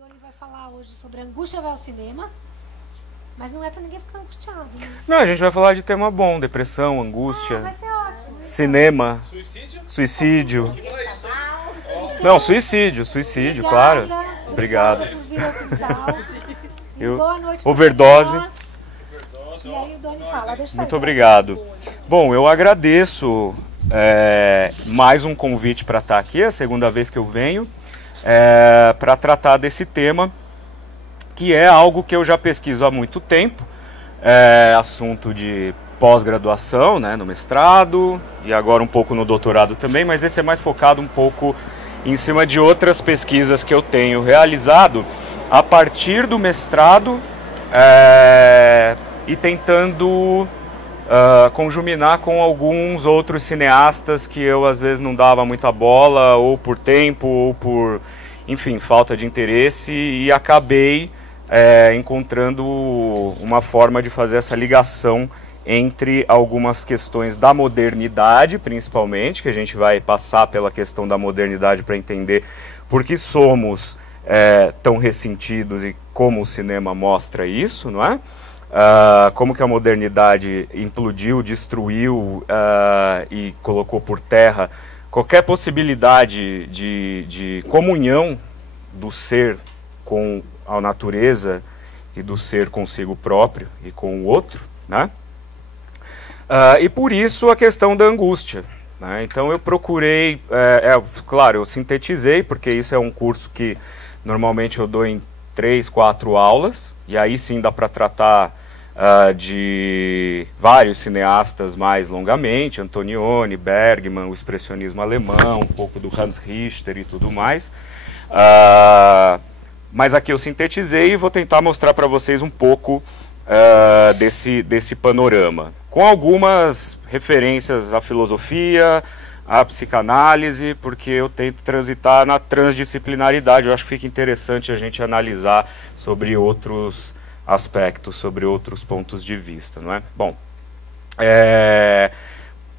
Doni vai falar hoje sobre Angústia vai ao cinema, mas não é pra ninguém ficar angustiado, né? Não, a gente vai falar de tema bom, depressão, angústia, Vai ser ótimo. cinema, suicídio. Não, suicídio, claro. Obrigado. Boa noite. Overdose. E aí o Doni fala, deixa eu Muito fazer. obrigado. Bom, eu agradeço mais um convite para estar aqui, é a segunda vez que eu venho, para tratar desse tema, que é algo que eu já pesquiso há muito tempo, assunto de pós-graduação, né, no mestrado e agora um pouco no doutorado também, mas esse é mais focado um pouco em cima de outras pesquisas que eu tenho realizado a partir do mestrado e tentando conjuminar com alguns outros cineastas que eu às vezes não dava muita bola, ou por tempo, ou por, enfim, falta de interesse, e acabei encontrando uma forma de fazer essa ligação entre algumas questões da modernidade, principalmente, que a gente vai passar pela questão da modernidade para entender por que somos tão ressentidos e como o cinema mostra isso, não é? Como que a modernidade implodiu, destruiu e colocou por terra qualquer possibilidade de comunhão do ser com a natureza e do ser consigo próprio e com o outro, né? E por isso a questão da angústia, né? Então eu procurei, claro, eu sintetizei, porque isso é um curso que normalmente eu dou em 3, 4 aulas, e aí sim dá para tratar de vários cineastas mais longamente, Antonioni, Bergman, o expressionismo alemão, um pouco do Hans Richter e tudo mais. Mas aqui eu sintetizei e vou tentar mostrar para vocês um pouco desse panorama, com algumas referências à filosofia, à psicanálise, porque eu tento transitar na transdisciplinaridade. Eu acho que fica interessante a gente analisar sobre outros aspectos, sobre outros pontos de vista, não é? Bom,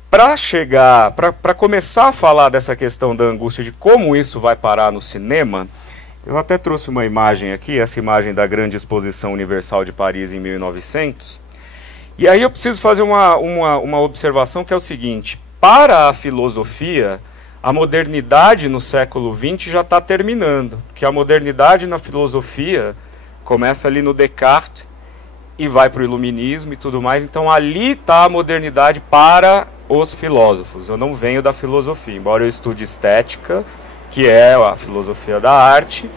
para começar a falar dessa questão da angústia, de como isso vai parar no cinema, eu até trouxe uma imagem aqui, essa imagem da Grande Exposição Universal de Paris em 1900, e aí eu preciso fazer uma observação que é o seguinte: para a filosofia, a modernidade no século XX já está terminando, porque a modernidade na filosofia começa ali no Descartes e vai para o iluminismo e tudo mais. Então ali está a modernidade para os filósofos. Eu não venho da filosofia, embora eu estude estética, que é a filosofia da arte,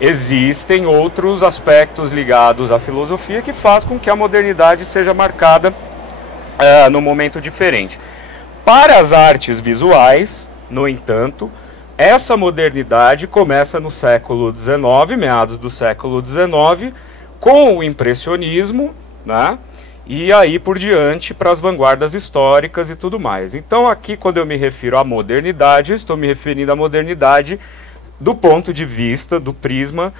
existem outros aspectos ligados à filosofia que faz com que a modernidade seja marcada num momento diferente. Para as artes visuais, no entanto, essa modernidade começa no século XIX, meados do século XIX, com o impressionismo, né? E aí por diante para as vanguardas históricas e tudo mais. Então aqui, quando eu me refiro à modernidade, eu estou me referindo à modernidade do ponto de vista, do prisma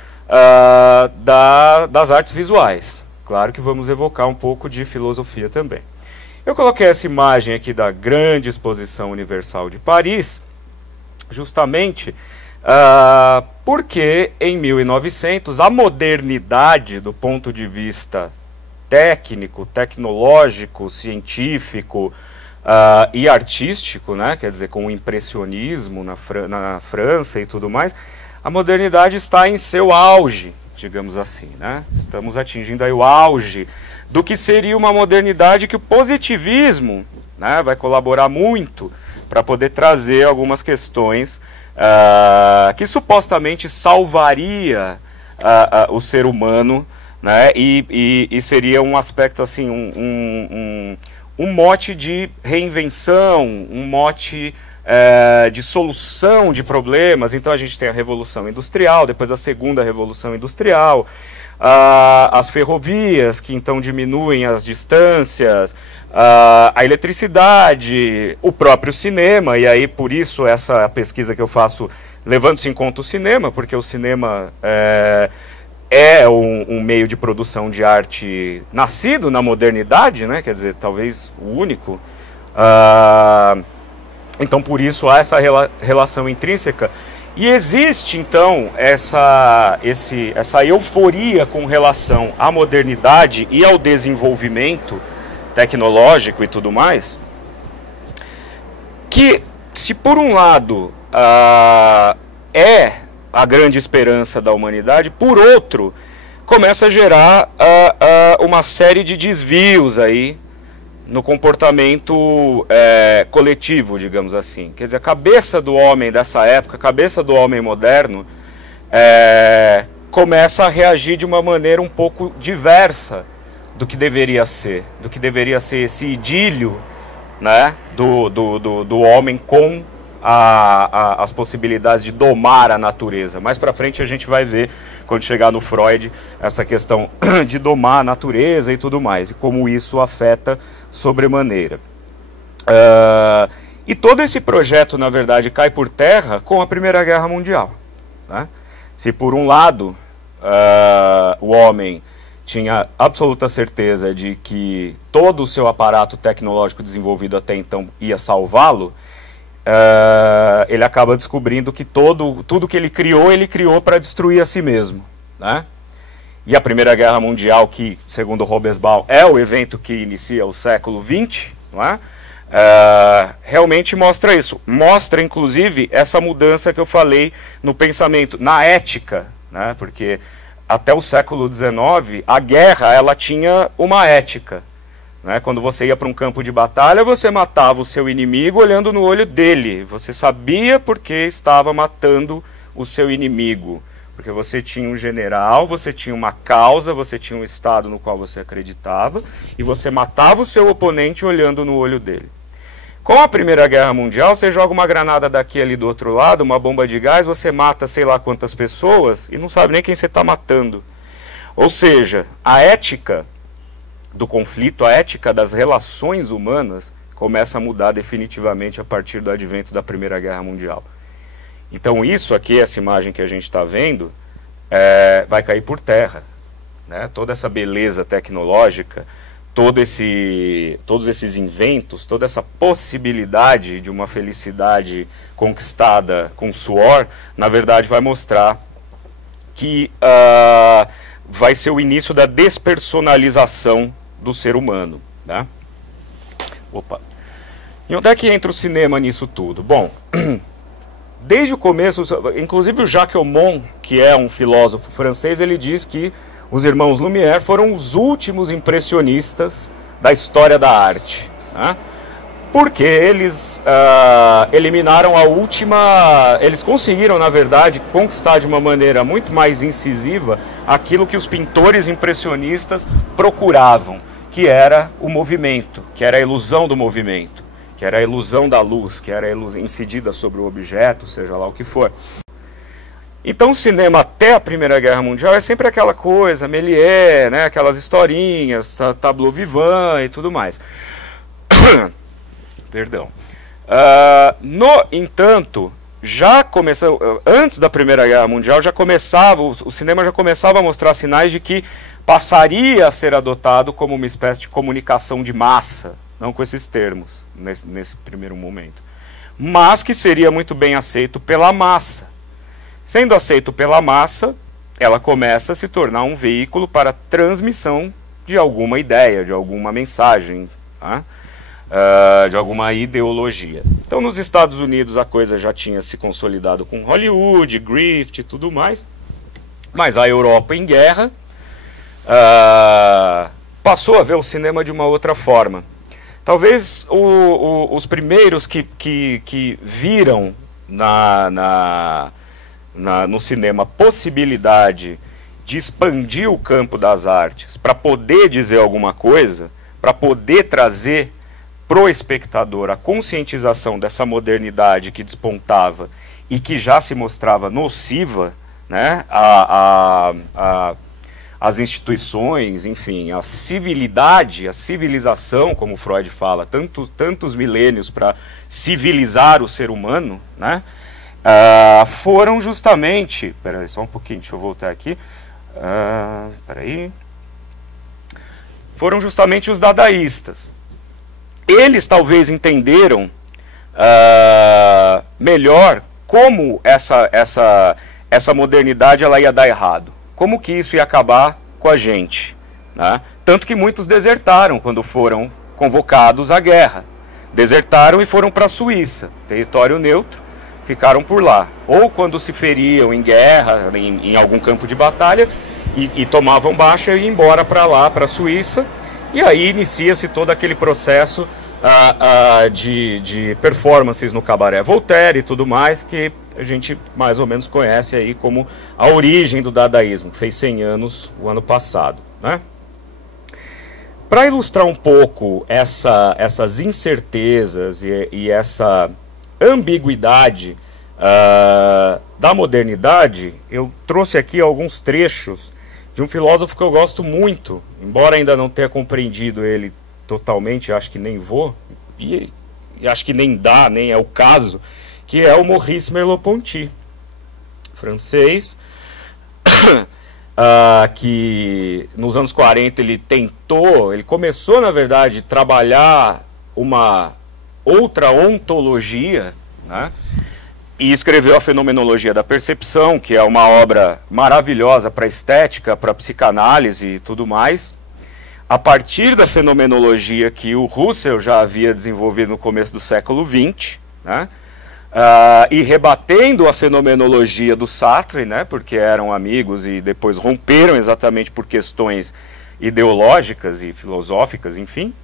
das artes visuais. Claro que vamos evocar um pouco de filosofia também. Eu coloquei essa imagem aqui da Grande Exposição Universal de Paris, justamente porque em 1900 a modernidade do ponto de vista técnico, tecnológico, científico e artístico, né, quer dizer, com o impressionismo na França e tudo mais, a modernidade está em seu auge, digamos assim, né? Estamos atingindo aí o auge do que seria uma modernidade que o positivismo, né, vai colaborar muito para poder trazer algumas questões que supostamente salvaria o ser humano, né, e seria um aspecto assim, um mote de reinvenção, um mote de solução de problemas. Então a gente tem a Revolução Industrial, depois a Segunda Revolução Industrial, as ferrovias, que então diminuem as distâncias, a eletricidade, o próprio cinema, e aí por isso essa pesquisa que eu faço levando-se em conta o cinema, porque o cinema é um meio de produção de arte nascido na modernidade, né? Quer dizer, talvez o único. Então por isso há essa relação intrínseca. E existe, então, essa euforia com relação à modernidade e ao desenvolvimento tecnológico e tudo mais, que, se por um lado é a grande esperança da humanidade, por outro, começa a gerar uma série de desvios aí no comportamento coletivo, digamos assim. Quer dizer, a cabeça do homem dessa época, a cabeça do homem moderno, começa a reagir de uma maneira um pouco diversa do que deveria ser esse idílio, né, do homem com as possibilidades de domar a natureza. Mais para frente a gente vai ver, quando chegar no Freud, essa questão de domar a natureza e tudo mais, e como isso afeta sobremaneira. E todo esse projeto, na verdade, cai por terra com a Primeira Guerra Mundial, né? Se por um lado o homem tinha absoluta certeza de que todo o seu aparato tecnológico desenvolvido até então ia salvá-lo, ele acaba descobrindo que tudo que ele criou para destruir a si mesmo, né? E a Primeira Guerra Mundial, que, segundo Hobsbawm, é o evento que inicia o século XX, não é? Realmente mostra isso. Mostra, inclusive, essa mudança que eu falei no pensamento, na ética, né? Porque até o século XIX, a guerra ela tinha uma ética. Né? Quando você ia para um campo de batalha, você matava o seu inimigo olhando no olho dele. Você sabia porque estava matando o seu inimigo. Porque você tinha um general, você tinha uma causa, você tinha um estado no qual você acreditava, e você matava o seu oponente olhando no olho dele. Com a Primeira Guerra Mundial, você joga uma granada daqui ali do outro lado, uma bomba de gás, você mata sei lá quantas pessoas e não sabe nem quem você está matando. Ou seja, a ética do conflito, a ética das relações humanas começa a mudar definitivamente a partir do advento da Primeira Guerra Mundial. Então isso aqui, essa imagem que a gente está vendo, vai cair por terra, né? Toda essa beleza tecnológica, todos esses inventos, toda essa possibilidade de uma felicidade conquistada com suor, na verdade vai mostrar que vai ser o início da despersonalização do ser humano, né? Opa. E onde é que entra o cinema nisso tudo? Bom, desde o começo, inclusive o Jacques Aumont, que é um filósofo francês, ele diz que os irmãos Lumière foram os últimos impressionistas da história da arte, né? Porque eles eliminaram a última... Eles conseguiram, na verdade, conquistar de uma maneira muito mais incisiva aquilo que os pintores impressionistas procuravam, que era o movimento, que era a ilusão do movimento, que era a ilusão da luz, que era a ilusão incidida sobre o objeto, seja lá o que for. Então o cinema até a Primeira Guerra Mundial é sempre aquela coisa, Méliès, né, aquelas historinhas, tableau vivant e tudo mais. Perdão. No entanto, já começou, antes da Primeira Guerra Mundial, o cinema já começava a mostrar sinais de que passaria a ser adotado como uma espécie de comunicação de massa, não com esses termos, nesse primeiro momento, mas que seria muito bem aceito pela massa. Sendo aceito pela massa, ela começa a se tornar um veículo para transmissão de alguma ideia, de alguma mensagem, tá? De alguma ideologia. Então, nos Estados Unidos a coisa já tinha se consolidado com Hollywood, Griffith e tudo mais, mas a Europa em guerra passou a ver o cinema de uma outra forma. Talvez os primeiros que viram no cinema possibilidade de expandir o campo das artes para poder dizer alguma coisa, para poder trazer pro espectador a conscientização dessa modernidade que despontava e que já se mostrava nociva, né, as instituições, enfim, a civilidade, a civilização, como Freud fala, tantos milênios para civilizar o ser humano, né, foram justamente... Peraí, só um pouquinho, deixa eu voltar aqui. Foram justamente os dadaístas. Eles talvez entenderam melhor como essa modernidade ela ia dar errado. Como que isso ia acabar com a gente. Né? Tanto que muitos desertaram quando foram convocados à guerra. Desertaram e foram para a Suíça, território neutro, ficaram por lá. Ou quando se feriam em guerra, em algum campo de batalha, e tomavam baixa e iam embora para lá, para a Suíça. E aí inicia-se todo aquele processo de performances no cabaré Voltaire e tudo mais, que a gente mais ou menos conhece aí como a origem do dadaísmo, que fez 100 anos o ano passado. Né? Para ilustrar um pouco essas incertezas e essa ambiguidade da modernidade, eu trouxe aqui alguns trechos de um filósofo que eu gosto muito, embora ainda não tenha compreendido ele totalmente, acho que nem vou, e acho que nem dá, nem é o caso, que é o Maurice Merleau-Ponty, francês, que nos anos 40 ele começou, na verdade, a trabalhar uma outra ontologia, né? E escreveu a Fenomenologia da Percepção, que é uma obra maravilhosa para estética, para psicanálise e tudo mais, a partir da fenomenologia que o Russell já havia desenvolvido no começo do século XX, né? E rebatendo a fenomenologia do Sartre, né? Porque eram amigos e depois romperam exatamente por questões ideológicas e filosóficas, enfim.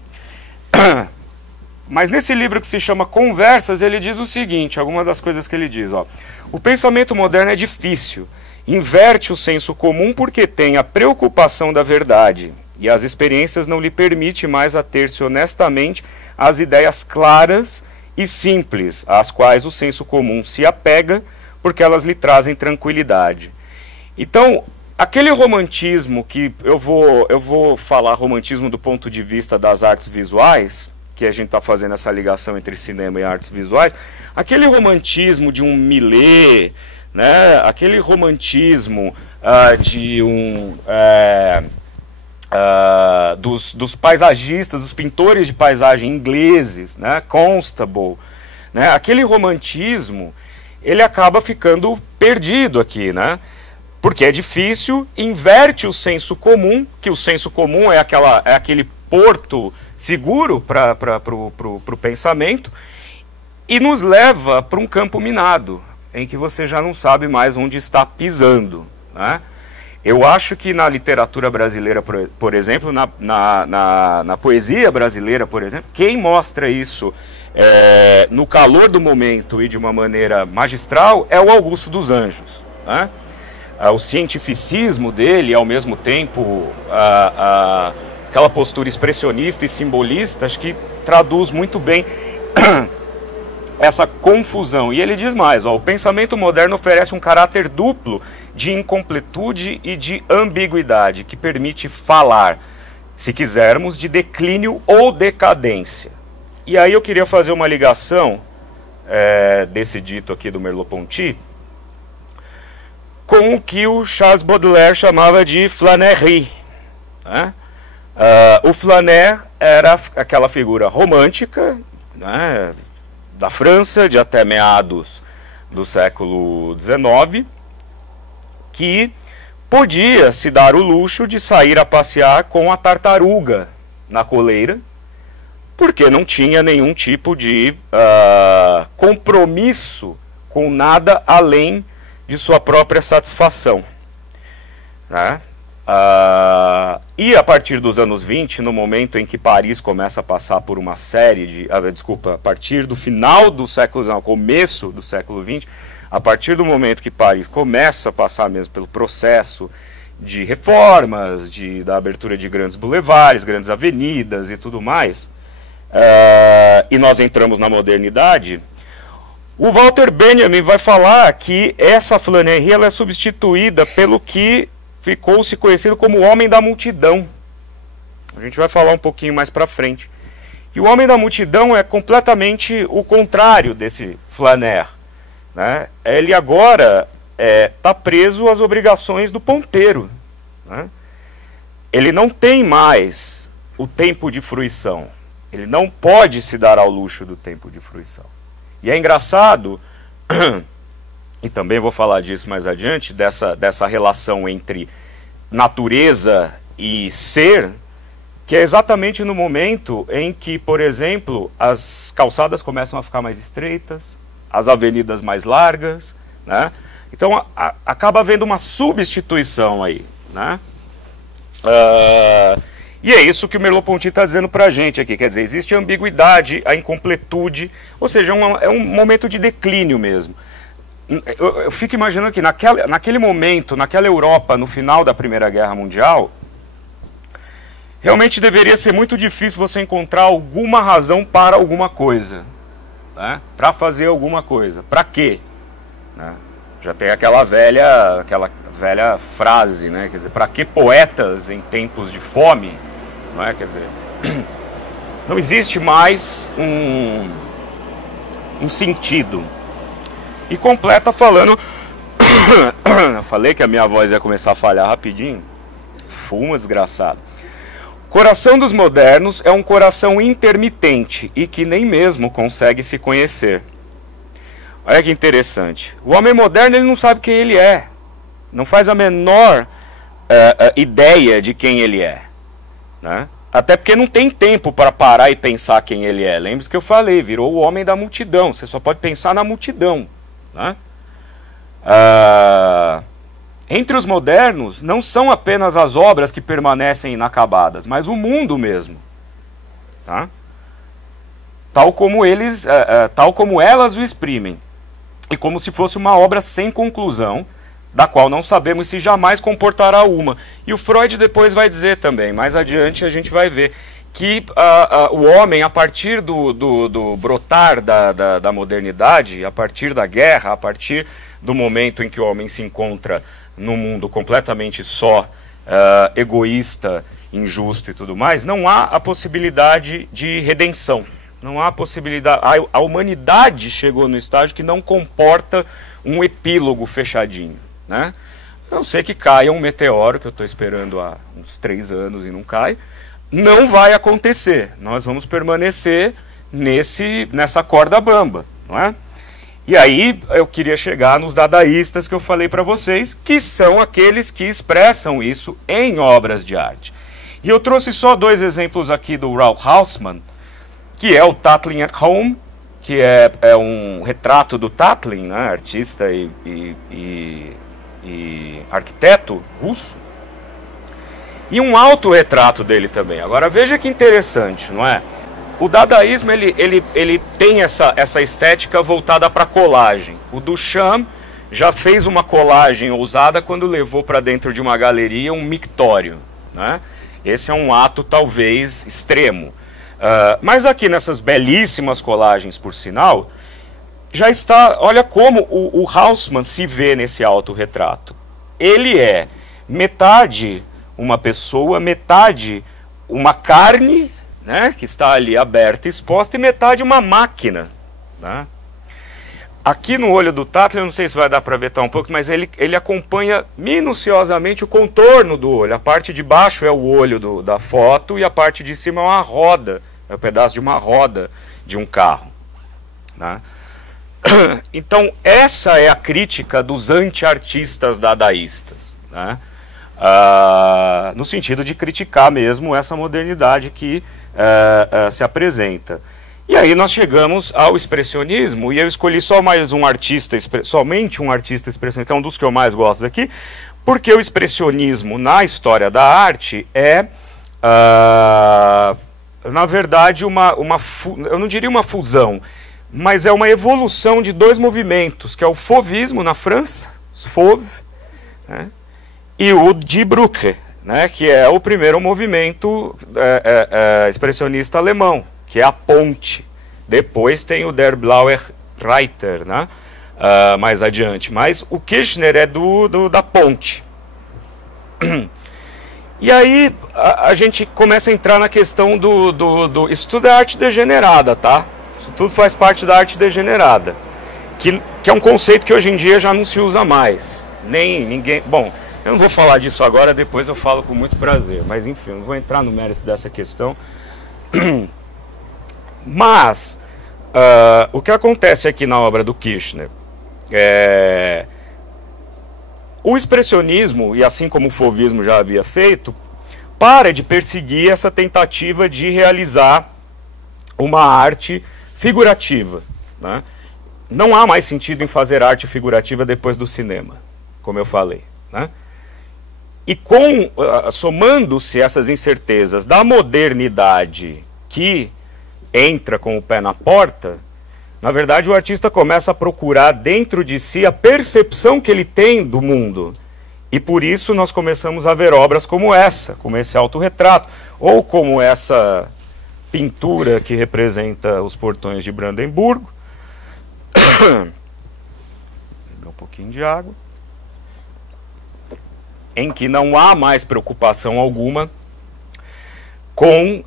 Mas nesse livro que se chama Conversas, ele diz o seguinte, algumas das coisas que ele diz, ó. O pensamento moderno é difícil, inverte o senso comum porque tem a preocupação da verdade, e as experiências não lhe permitem mais ater-se honestamente às ideias claras e simples, às quais o senso comum se apega, porque elas lhe trazem tranquilidade. Então, aquele romantismo que eu vou falar romantismo do ponto de vista das artes visuais, que a gente está fazendo essa ligação entre cinema e artes visuais, aquele romantismo de um Millet, né, aquele romantismo dos paisagistas, dos pintores de paisagem ingleses, né, Constable, né, aquele romantismo, ele acaba ficando perdido aqui, né, porque é difícil, inverte o senso comum, que o senso comum é aquele porto seguro para o pensamento, e nos leva para um campo minado, em que você já não sabe mais onde está pisando. Né? Eu acho que na literatura brasileira, por exemplo, na poesia brasileira, por exemplo, quem mostra isso no calor do momento e de uma maneira magistral é o Augusto dos Anjos. Né? O cientificismo dele, ao mesmo tempo, aquela postura expressionista e simbolista, acho que traduz muito bem essa confusão. E ele diz mais, ó, o pensamento moderno oferece um caráter duplo de incompletude e de ambiguidade, que permite falar, se quisermos, de declínio ou decadência. E aí eu queria fazer uma ligação desse dito aqui do Merleau-Ponty com o que o Charles Baudelaire chamava de flânerie, né? O Flaner era aquela figura romântica, né, da França, de até meados do século XIX, que podia se dar o luxo de sair a passear com a tartaruga na coleira, porque não tinha nenhum tipo de compromisso com nada além de sua própria satisfação. Né? E a partir dos anos 20, no momento em que Paris começa a passar por uma série de... a partir do final do século XIX, começo do século XX, a partir do momento que Paris começa a passar mesmo pelo processo de reformas, da abertura de grandes boulevards, grandes avenidas e tudo mais, e nós entramos na modernidade, o Walter Benjamin vai falar que essa flânerie ela é substituída pelo que ficou-se conhecido como o homem da multidão. A gente vai falar um pouquinho mais para frente. E o homem da multidão é completamente o contrário desse Flaner. Né? Ele agora está preso às obrigações do ponteiro. Né? Ele não tem mais o tempo de fruição. Ele não pode se dar ao luxo do tempo de fruição. E é engraçado e também vou falar disso mais adiante, dessa relação entre natureza e ser, que é exatamente no momento em que, por exemplo, as calçadas começam a ficar mais estreitas, as avenidas mais largas, né? Então acaba havendo uma substituição aí, né? E é isso que o Merleau-Ponty está dizendo para a gente aqui, quer dizer, existe a ambiguidade, a incompletude, ou seja, é um momento de declínio mesmo. Eu fico imaginando que naquele momento, naquela Europa, no final da Primeira Guerra Mundial, realmente deveria ser muito difícil você encontrar alguma razão para alguma coisa, né? Para fazer alguma coisa. Para quê? Né? Já tem aquela velha frase, né? Quer dizer, para que poetas em tempos de fome? Não é? Quer dizer, não existe mais um sentido. E completa falando... Eu falei que a minha voz ia começar a falhar rapidinho. Fuma, desgraçado. Coração dos modernos é um coração intermitente e que nem mesmo consegue se conhecer. Olha que interessante. O homem moderno, ele não sabe quem ele é. Não faz a menor ideia de quem ele é. Né? Até porque não tem tempo para parar e pensar quem ele é. Lembre-se que eu falei, virou o homem da multidão. Você só pode pensar na multidão. Né? Entre os modernos, não são apenas as obras que permanecem inacabadas, mas o mundo mesmo. Tá? Tal como elas o exprimem. E como se fosse uma obra sem conclusão, da qual não sabemos se jamais comportará uma. E o Freud depois vai dizer também, mais adiante a gente vai ver, que o homem, a partir do brotar da modernidade, a partir da guerra, a partir do momento em que o homem se encontra num mundo completamente só, egoísta, injusto e tudo mais, não há a possibilidade de redenção. Não há possibilidade. A humanidade chegou no estágio que não comporta um epílogo fechadinho, né? A não ser que caia um meteoro, que eu estou esperando há uns 3 anos e não cai. Não vai acontecer. Nós vamos permanecer nessa corda bamba, não é? E aí eu queria chegar nos dadaístas que eu falei para vocês, que são aqueles que expressam isso em obras de arte. E eu trouxe só 2 exemplos aqui do Ralph Hausmann, que é o Tatlin at Home, que é um retrato do Tatlin, né, artista e arquiteto russo, e um autorretrato dele também. Agora veja que interessante, não é? O dadaísmo ele tem essa estética voltada para colagem. O Duchamp já fez uma colagem ousada quando levou para dentro de uma galeria um mictório, né? Esse é um ato talvez extremo. Mas aqui nessas belíssimas colagens, por sinal, já está, olha como o Hausmann se vê nesse autorretrato. Ele é metade uma pessoa, metade uma carne, né, que está ali aberta, exposta, e metade uma máquina. Né? Aqui no olho do Tatlin, eu não sei se vai dar para ver um pouco, mas ele acompanha minuciosamente o contorno do olho. A parte de baixo é o olho da foto e a parte de cima é uma roda, é um pedaço de uma roda de um carro. Né? Então, essa é a crítica dos anti-artistas dadaístas. Né? No sentido de criticar mesmo essa modernidade que se apresenta. E aí nós chegamos ao expressionismo, e eu escolhi só mais um artista, somente um artista expressionista, que é um dos que eu mais gosto aqui, porque o expressionismo na história da arte é, na verdade, eu não diria uma fusão, mas é uma evolução de 2 movimentos, que é o fauvismo na França, Fauve, né, e o Die Brücke, né, que é o primeiro movimento expressionista alemão, que é a ponte. Depois tem o Der Blaue Reiter, né? Mais adiante. Mas o Kirchner é da ponte. E aí a gente começa a entrar na questão isso tudo é arte degenerada, tá? Isso tudo faz parte da arte degenerada. Que é um conceito que hoje em dia já não se usa mais. Ninguém... Bom, eu não vou falar disso agora, depois eu falo com muito prazer. Mas enfim, não vou entrar no mérito dessa questão. Mas, o que acontece aqui na obra do Kirchner O expressionismo, e assim como o fauvismo já havia feito, para de perseguir essa tentativa de realizar uma arte figurativa, né? Não há mais sentido em fazer arte figurativa depois do cinema, como eu falei, né? E somando-se essas incertezas da modernidade que entra com o pé na porta, na verdade o artista começa a procurar dentro de si a percepção que ele tem do mundo. E por isso nós começamos a ver obras como essa, como esse autorretrato, ou como essa pintura que representa os portões de Brandemburgo. Vou beber um pouquinho de água. Em que não há mais preocupação alguma com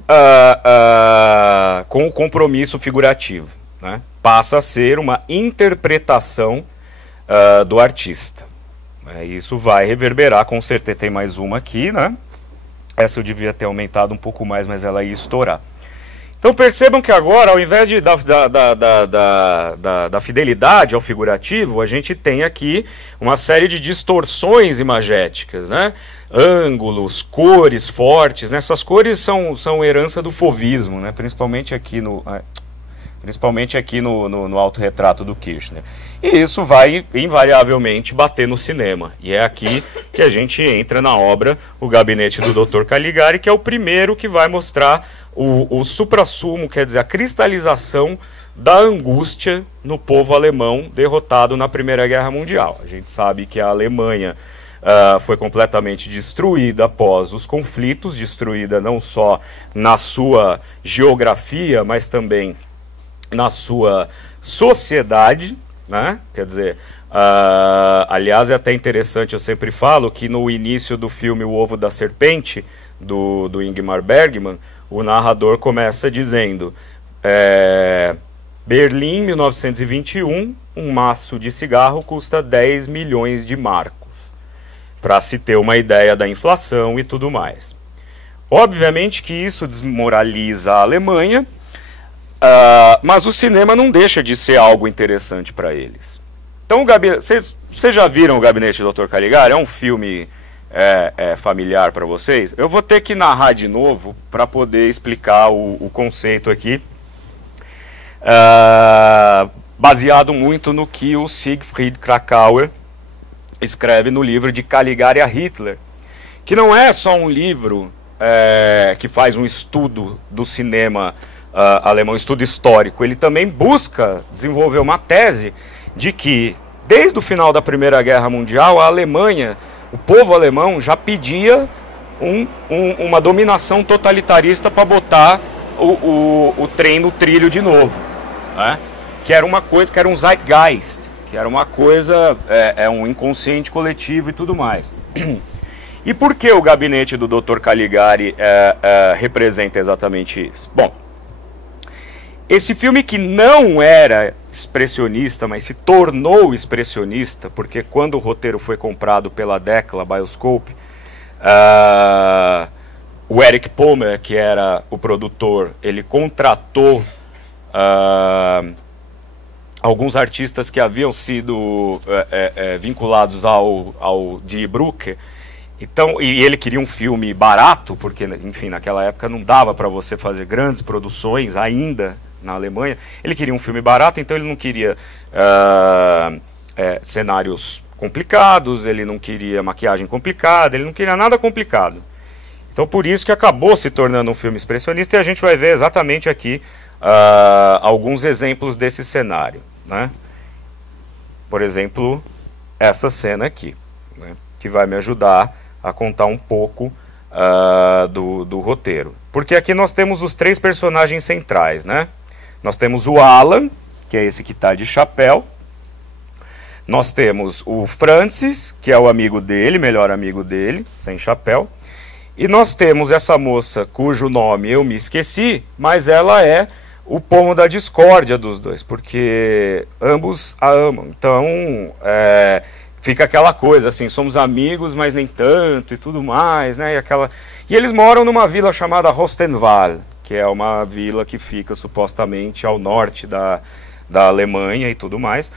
o compromisso figurativo, né? Passa a ser uma interpretação do artista. Isso vai reverberar, com certeza. Tem mais uma aqui, né? Essa eu devia ter aumentado um pouco mais, mas ela ia estourar. Então percebam que agora, ao invés da fidelidade ao figurativo, a gente tem aqui uma série de distorções imagéticas, né? Ângulos, cores fortes, né? Essas cores são herança do fauvismo, né? Principalmente aqui no autorretrato do Kirchner. E isso vai invariavelmente bater no cinema. E é aqui que a gente entra na obra O Gabinete do Dr. Caligari, que é o primeiro que vai mostrar o suprassumo, quer dizer, a cristalização da angústia no povo alemão derrotado na Primeira Guerra Mundial. A gente sabe que a Alemanha foi completamente destruída após os conflitos, destruída não só na sua geografia, mas também na sua sociedade, né? Quer dizer, aliás, é até interessante, eu sempre falo que no início do filme O Ovo da Serpente, do Ingmar Bergman, o narrador começa dizendo: Berlim, 1921, um maço de cigarro custa 10 milhões de marcos, para se ter uma ideia da inflação e tudo mais. Obviamente que isso desmoraliza a Alemanha, mas o cinema não deixa de ser algo interessante para eles. Então, vocês já viram O Gabinete do Dr. Caligari? É um filme familiar para vocês? Eu vou ter que narrar de novo para poder explicar o conceito aqui, baseado muito no que o Siegfried Kracauer escreve no livro de Caligari a Hitler, que não é só um livro que faz um estudo do cinema alemão, estudo histórico. Ele também busca desenvolver uma tese de que, desde o final da Primeira Guerra Mundial, a Alemanha, o povo alemão já pedia uma dominação totalitarista para botar o trem no trilho de novo, né? Que era uma coisa, que era um zeitgeist, que era uma coisa, um inconsciente coletivo e tudo mais. E por que o Gabinete do Dr. Caligari representa exatamente isso? Bom, esse filme, que não era expressionista, mas se tornou expressionista, porque quando o roteiro foi comprado pela Decla Bioscope, o Eric Palmer, que era o produtor, ele contratou alguns artistas que haviam sido vinculados ao Die Brücke. Então, e ele queria um filme barato, porque, enfim, naquela época não dava para você fazer grandes produções ainda na Alemanha. Ele queria um filme barato, então ele não queria cenários complicados, ele não queria maquiagem complicada, ele não queria nada complicado. Então, por isso que acabou se tornando um filme expressionista, e a gente vai ver exatamente aqui alguns exemplos desse cenário, né? Por exemplo, essa cena aqui, né, que vai me ajudar a contar um pouco do roteiro. Porque aqui nós temos os três personagens centrais, né? Nós temos o Alan, que é esse que está de chapéu. Nós temos o Francis, que é o amigo dele, melhor amigo dele, sem chapéu. E nós temos essa moça, cujo nome eu me esqueci, mas ela é o pomo da discórdia dos dois, porque ambos a amam. Então, fica aquela coisa assim, somos amigos, mas nem tanto e tudo mais, né? E eles moram numa vila chamada Rostenval, que é uma vila que fica supostamente ao norte da Alemanha e tudo mais.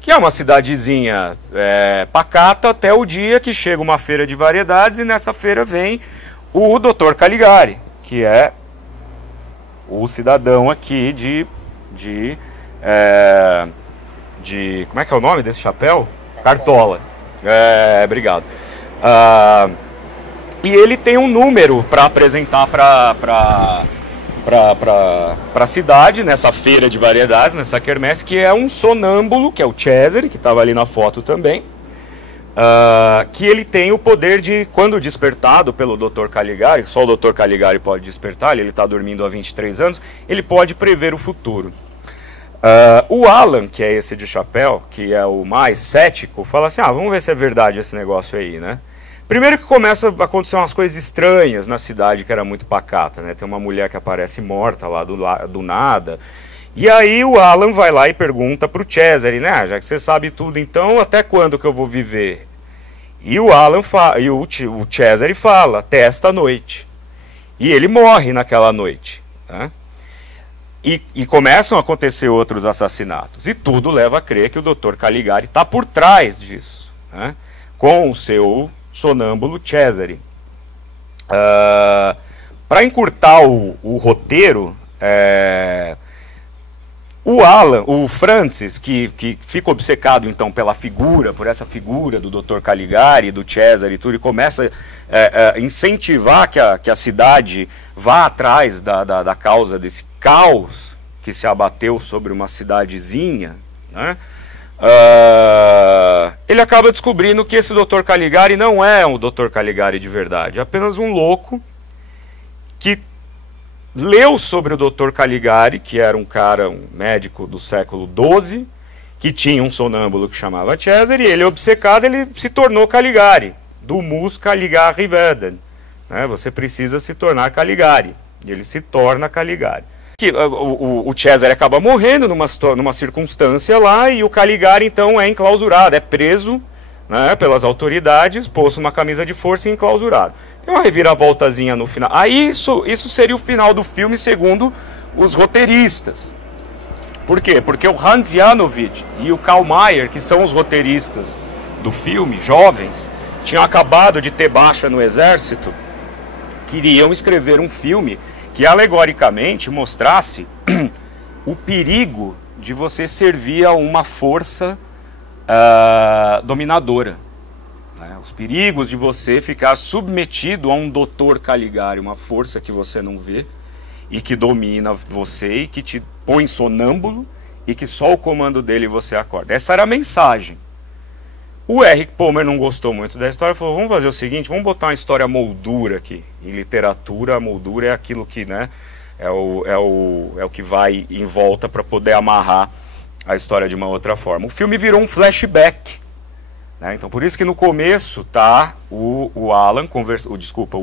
que é uma cidadezinha pacata, até o dia que chega uma feira de variedades, e nessa feira vem o Dr. Caligari, que é o cidadão aqui como é que é o nome desse chapéu? Cartola. Obrigado. E ele tem um número para apresentar para a cidade, nessa feira de variedades, nessa quermesse, que é um sonâmbulo, que é o Cesare, que estava ali na foto também, que ele tem o poder de, quando despertado pelo Dr. Caligari, só o Dr. Caligari pode despertar, ele está dormindo há 23 anos, ele pode prever o futuro. O Alan, que é esse de chapéu, que é o mais cético, fala assim, vamos ver se é verdade esse negócio aí, né? Primeiro que começa a acontecer umas coisas estranhas na cidade, que era muito pacata, né? Tem uma mulher que aparece morta lá do nada. E aí o Alan vai lá e pergunta pro Cesare, né? Já que você sabe tudo, então até quando que eu vou viver? E o o Cesare fala, até esta noite. E ele morre naquela noite, né? E começam a acontecer outros assassinatos. E tudo leva a crer que o Dr. Caligari está por trás disso, né? Com o seu sonâmbulo Cesare. Para encurtar o roteiro, o Francis, que fica obcecado então por essa figura do Dr. Caligari, do Cesare e tudo, e começa a incentivar que a cidade vá atrás da causa desse caos que se abateu sobre uma cidadezinha, né? Ele acaba descobrindo que esse Dr. Caligari não é um Dr. Caligari de verdade, é apenas um louco que leu sobre o Dr. Caligari, que era um médico do século XII, que tinha um sonâmbulo que chamava Cesare, e ele, obcecado, ele se tornou Caligari, do mus Caligari Veden, né? Você precisa se tornar Caligari, e ele se torna Caligari. O Cesare acaba morrendo numa circunstância lá, e o Caligari então é enclausurado, é preso, né, pelas autoridades, posto uma camisa de força e enclausurado. Tem uma reviravoltazinha no final. Aí isso seria o final do filme, segundo os roteiristas. Por quê? Porque o Hans Janowitz e o Karl Mayer, que são os roteiristas do filme, jovens, tinham acabado de ter baixa no exército, queriam escrever um filme que alegoricamente mostrasse o perigo de você servir a uma força dominadora, né? Os perigos de você ficar submetido a um Dr. Caligari, uma força que você não vê e que domina você e que te põe sonâmbulo e que só o comando dele você acorda. Essa era a mensagem. O Eric Palmer não gostou muito da história, falou, vamos fazer o seguinte, vamos botar uma história moldura aqui. Em literatura, a moldura é aquilo que, né, é o que vai em volta para poder amarrar a história de uma outra forma. O filme virou um flashback, né? Então por isso que no começo tá o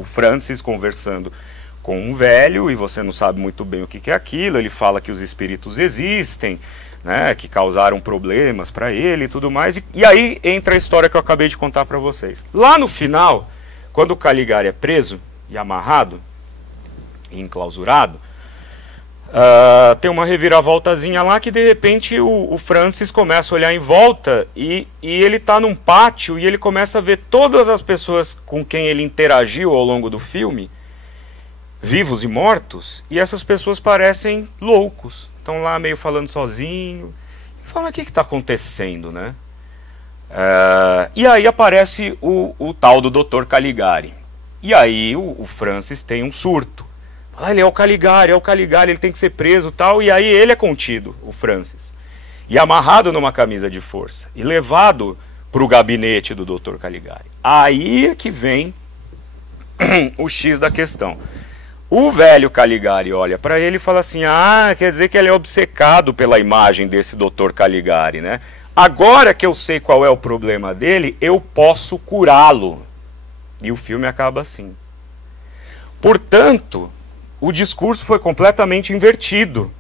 Francis conversando com um velho, e você não sabe muito bem o que é aquilo, ele fala que os espíritos existem, né, que causaram problemas para ele e tudo mais, e aí entra a história que eu acabei de contar para vocês. Lá no final, quando o Caligari é preso e amarrado e enclausurado, tem uma reviravoltazinha lá que de repente o Francis começa a olhar em volta e ele está num pátio e ele começa a ver todas as pessoas com quem ele interagiu ao longo do filme, vivos e mortos, e essas pessoas parecem loucos. Estão lá meio falando sozinho. Fala, o que está acontecendo, né? E aí aparece o tal do Dr. Caligari. E aí o Francis tem um surto. Ele é o Caligari, ele tem que ser preso e tal. E aí ele é contido, o Francis. E amarrado numa camisa de força. E levado para o gabinete do Dr. Caligari. Aí é que vem o X da questão. O velho Caligari olha para ele e fala assim, quer dizer que ele é obcecado pela imagem desse Dr. Caligari, né? Agora que eu sei qual é o problema dele, eu posso curá-lo. E o filme acaba assim. Portanto, o discurso foi completamente invertido.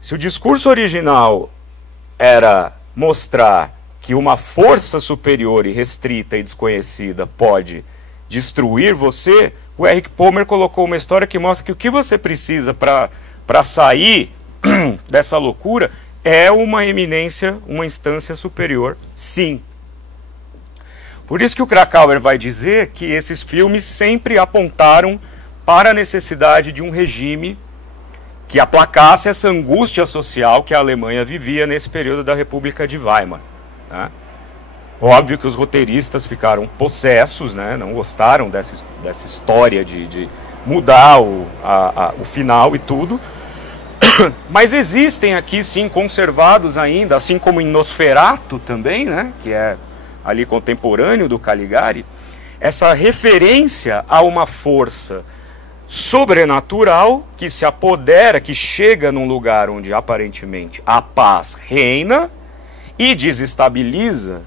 Se o discurso original era mostrar que uma força superior e restrita e desconhecida pode destruir você, o Eric Palmer colocou uma história que mostra que o que você precisa para sair dessa loucura é uma eminência, uma instância superior, sim. Por isso que o Krakauer vai dizer que esses filmes sempre apontaram para a necessidade de um regime que aplacasse essa angústia social que a Alemanha vivia nesse período da República de Weimar, né? Óbvio que os roteiristas ficaram possessos, né? Não gostaram dessa história de mudar o final e tudo, mas existem aqui sim conservados ainda, assim como em Nosferatu também, né? Que é ali contemporâneo do Caligari, essa referência a uma força sobrenatural que se apodera, que chega num lugar onde aparentemente a paz reina e desestabiliza,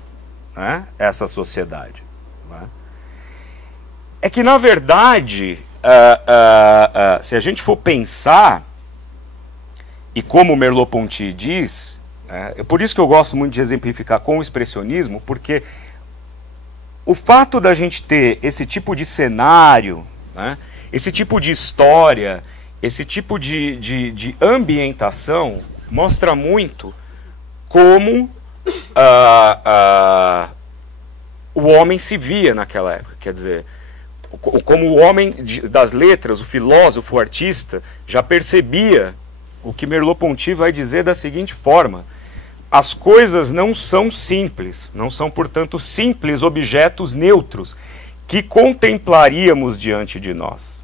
né, essa sociedade. Né? É que, na verdade, se a gente for pensar, e como Merleau-Ponty diz, é por isso que eu gosto muito de exemplificar com o expressionismo, porque o fato da gente ter esse tipo de cenário, né, esse tipo de história, esse tipo de ambientação, mostra muito como o homem se via naquela época. Quer dizer, como o homem das letras, o filósofo, o artista, já percebia o que Merleau-Ponty vai dizer da seguinte forma: as coisas não são simples, não são, portanto, simples objetos neutros que contemplaríamos diante de nós.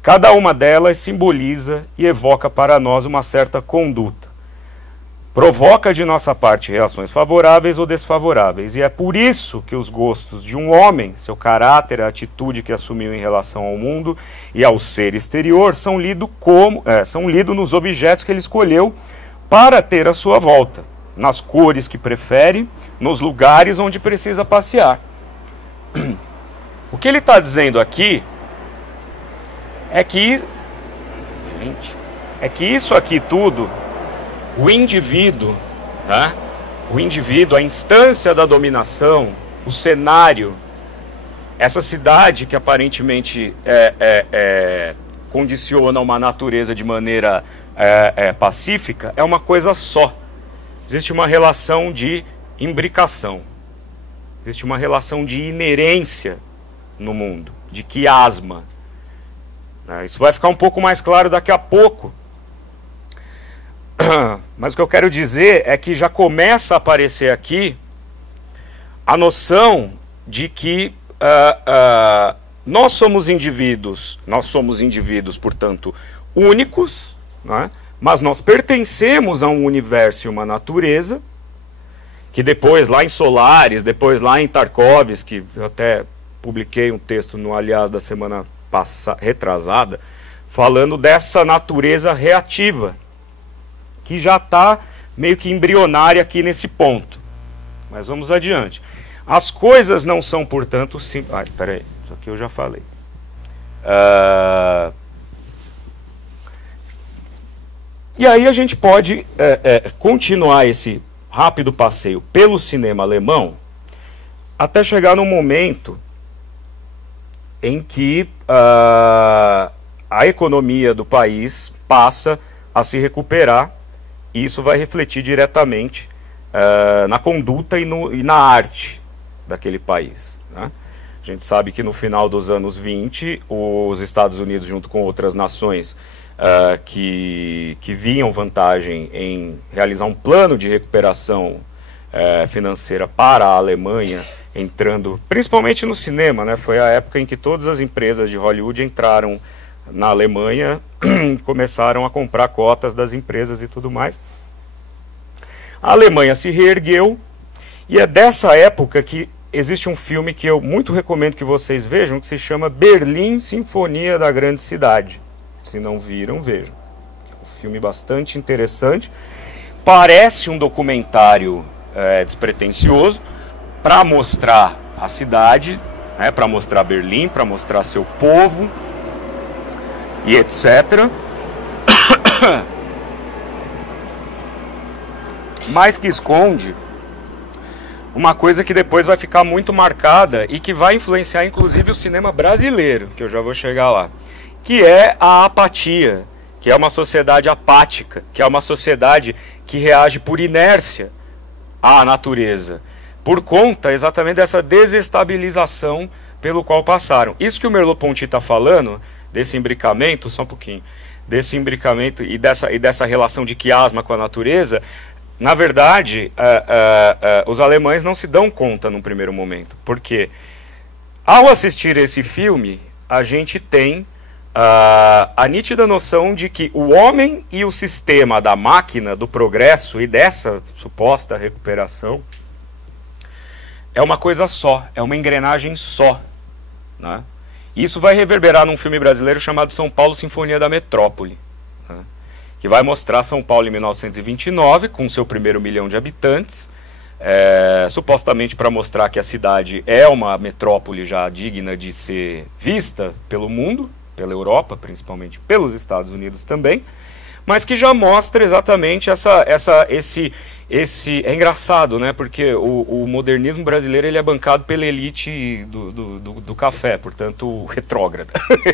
Cada uma delas simboliza e evoca para nós uma certa conduta. Provoca de nossa parte reações favoráveis ou desfavoráveis, e é por isso que os gostos de um homem, seu caráter, a atitude que assumiu em relação ao mundo e ao ser exterior, são lidos nos objetos que ele escolheu para ter à sua volta, nas cores que prefere, nos lugares onde precisa passear. O que ele está dizendo aqui é que, isso aqui tudo, o indivíduo, né? O indivíduo, a instância da dominação, o cenário, essa cidade que aparentemente condiciona uma natureza de maneira pacífica, é uma coisa só. Existe uma relação de imbricação, existe uma relação de inerência no mundo, de quiasma. Isso vai ficar um pouco mais claro daqui a pouco. Mas o que eu quero dizer é que já começa a aparecer aqui a noção de que nós somos indivíduos, portanto, únicos, né? Mas nós pertencemos a um universo e uma natureza, que depois lá em Solaris, depois lá em Tarkovsky, eu até publiquei um texto no Aliás da semana retrasada, falando dessa natureza reativa, que já está meio que embrionária aqui nesse ponto. Mas vamos adiante. As coisas não são, portanto, simples. Ai, peraí, isso aqui eu já falei. E aí a gente pode continuar esse rápido passeio pelo cinema alemão até chegar num momento em que a economia do país passa a se recuperar, e isso vai refletir diretamente na conduta e na arte daquele país, né? A gente sabe que no final dos anos 20, os Estados Unidos, junto com outras nações que viam vantagem em realizar um plano de recuperação financeira para a Alemanha, entrando principalmente no cinema, né? Foi a época em que todas as empresas de Hollywood entraram na Alemanha, começaram a comprar cotas das empresas e tudo mais. A Alemanha se reergueu, e é dessa época que existe um filme que eu muito recomendo que vocês vejam, que se chama Berlim, Sinfonia da Grande Cidade. Se não viram, vejam. É um filme bastante interessante. Parece um documentário despretensioso, para mostrar a cidade, né, para mostrar Berlim, para mostrar seu povo e etc. Mas que esconde uma coisa que depois vai ficar muito marcada e que vai influenciar inclusive o cinema brasileiro, que eu já vou chegar lá, que é a apatia, que é uma sociedade apática, que é uma sociedade que reage por inércia à natureza, por conta exatamente dessa desestabilização pelo qual passaram. Isso que o Merleau-Ponty está falando, desse imbricamento, só um pouquinho, desse imbricamento e dessa relação de quiasma com a natureza, na verdade, os alemães não se dão conta num primeiro momento, porque ao assistir esse filme, a gente tem a nítida noção de que o homem e o sistema da máquina, do progresso e dessa suposta recuperação é uma coisa só, é uma engrenagem só, né? Isso vai reverberar num filme brasileiro chamado São Paulo, Sinfonia da Metrópole, né? Que vai mostrar São Paulo em 1929, com seu primeiro 1 milhão de habitantes, supostamente para mostrar que a cidade é uma metrópole já digna de ser vista pelo mundo, pela Europa, principalmente pelos Estados Unidos também, mas que já mostra exatamente esse é engraçado, né? Porque o modernismo brasileiro ele é bancado pela elite do café, portanto retrógrada.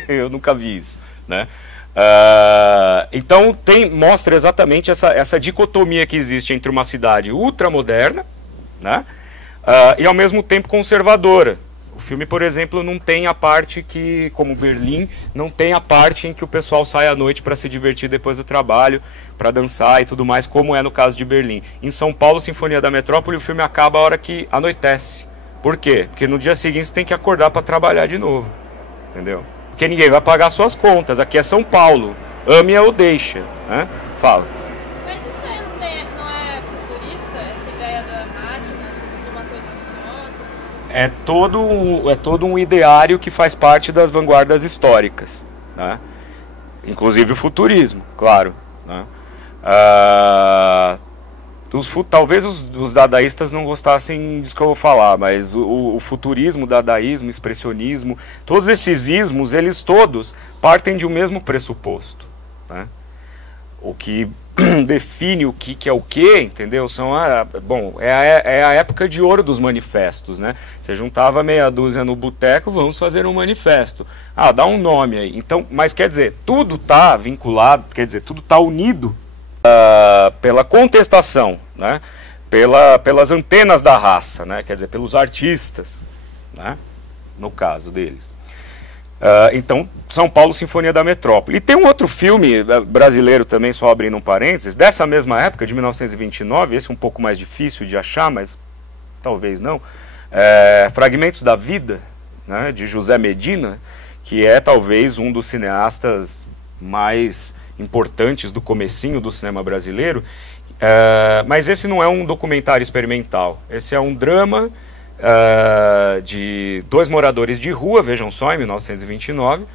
Eu nunca vi isso, né? Então mostra exatamente essa dicotomia que existe entre uma cidade ultramoderna, né? E ao mesmo tempo conservadora. O filme, por exemplo, não tem a parte que, como Berlim, não tem a parte em que o pessoal sai à noite para se divertir depois do trabalho, para dançar e tudo mais, como é no caso de Berlim. Em São Paulo, Sinfonia da Metrópole, o filme acaba a hora que anoitece. Por quê? Porque no dia seguinte você tem que acordar para trabalhar de novo, entendeu? Porque ninguém vai pagar suas contas. Aqui é São Paulo, ame ou deixa, né? Fala. Mas isso aí não é futurista? Essa ideia da máquina, ser tudo uma coisa só? Ser tudo... É todo um ideário que faz parte das vanguardas históricas, né? Inclusive o futurismo, claro, né? Talvez os dadaístas não gostassem disso que eu vou falar, mas o futurismo, o dadaísmo, o expressionismo, todos esses ismos, eles todos partem de um mesmo pressuposto, né? O que define o que é o que, entendeu? É a época de ouro dos manifestos, né? Você juntava meia dúzia no boteco, vamos fazer um manifesto. Dá um nome aí. Então, mas quer dizer, tudo está vinculado, quer dizer, tudo está unido pela contestação, né? Pelas antenas da raça, né? Quer dizer, pelos artistas, né? No caso deles. Então, São Paulo, Sinfonia da Metrópole. E tem um outro filme brasileiro também, só abrindo um parênteses, dessa mesma época, de 1929, esse é um pouco mais difícil de achar, mas talvez não, Fragmentos da Vida, né, de José Medina, que é talvez um dos cineastas mais importantes do comecinho do cinema brasileiro, mas esse não é um documentário experimental, esse é um drama de dois moradores de rua, vejam só, em 1929,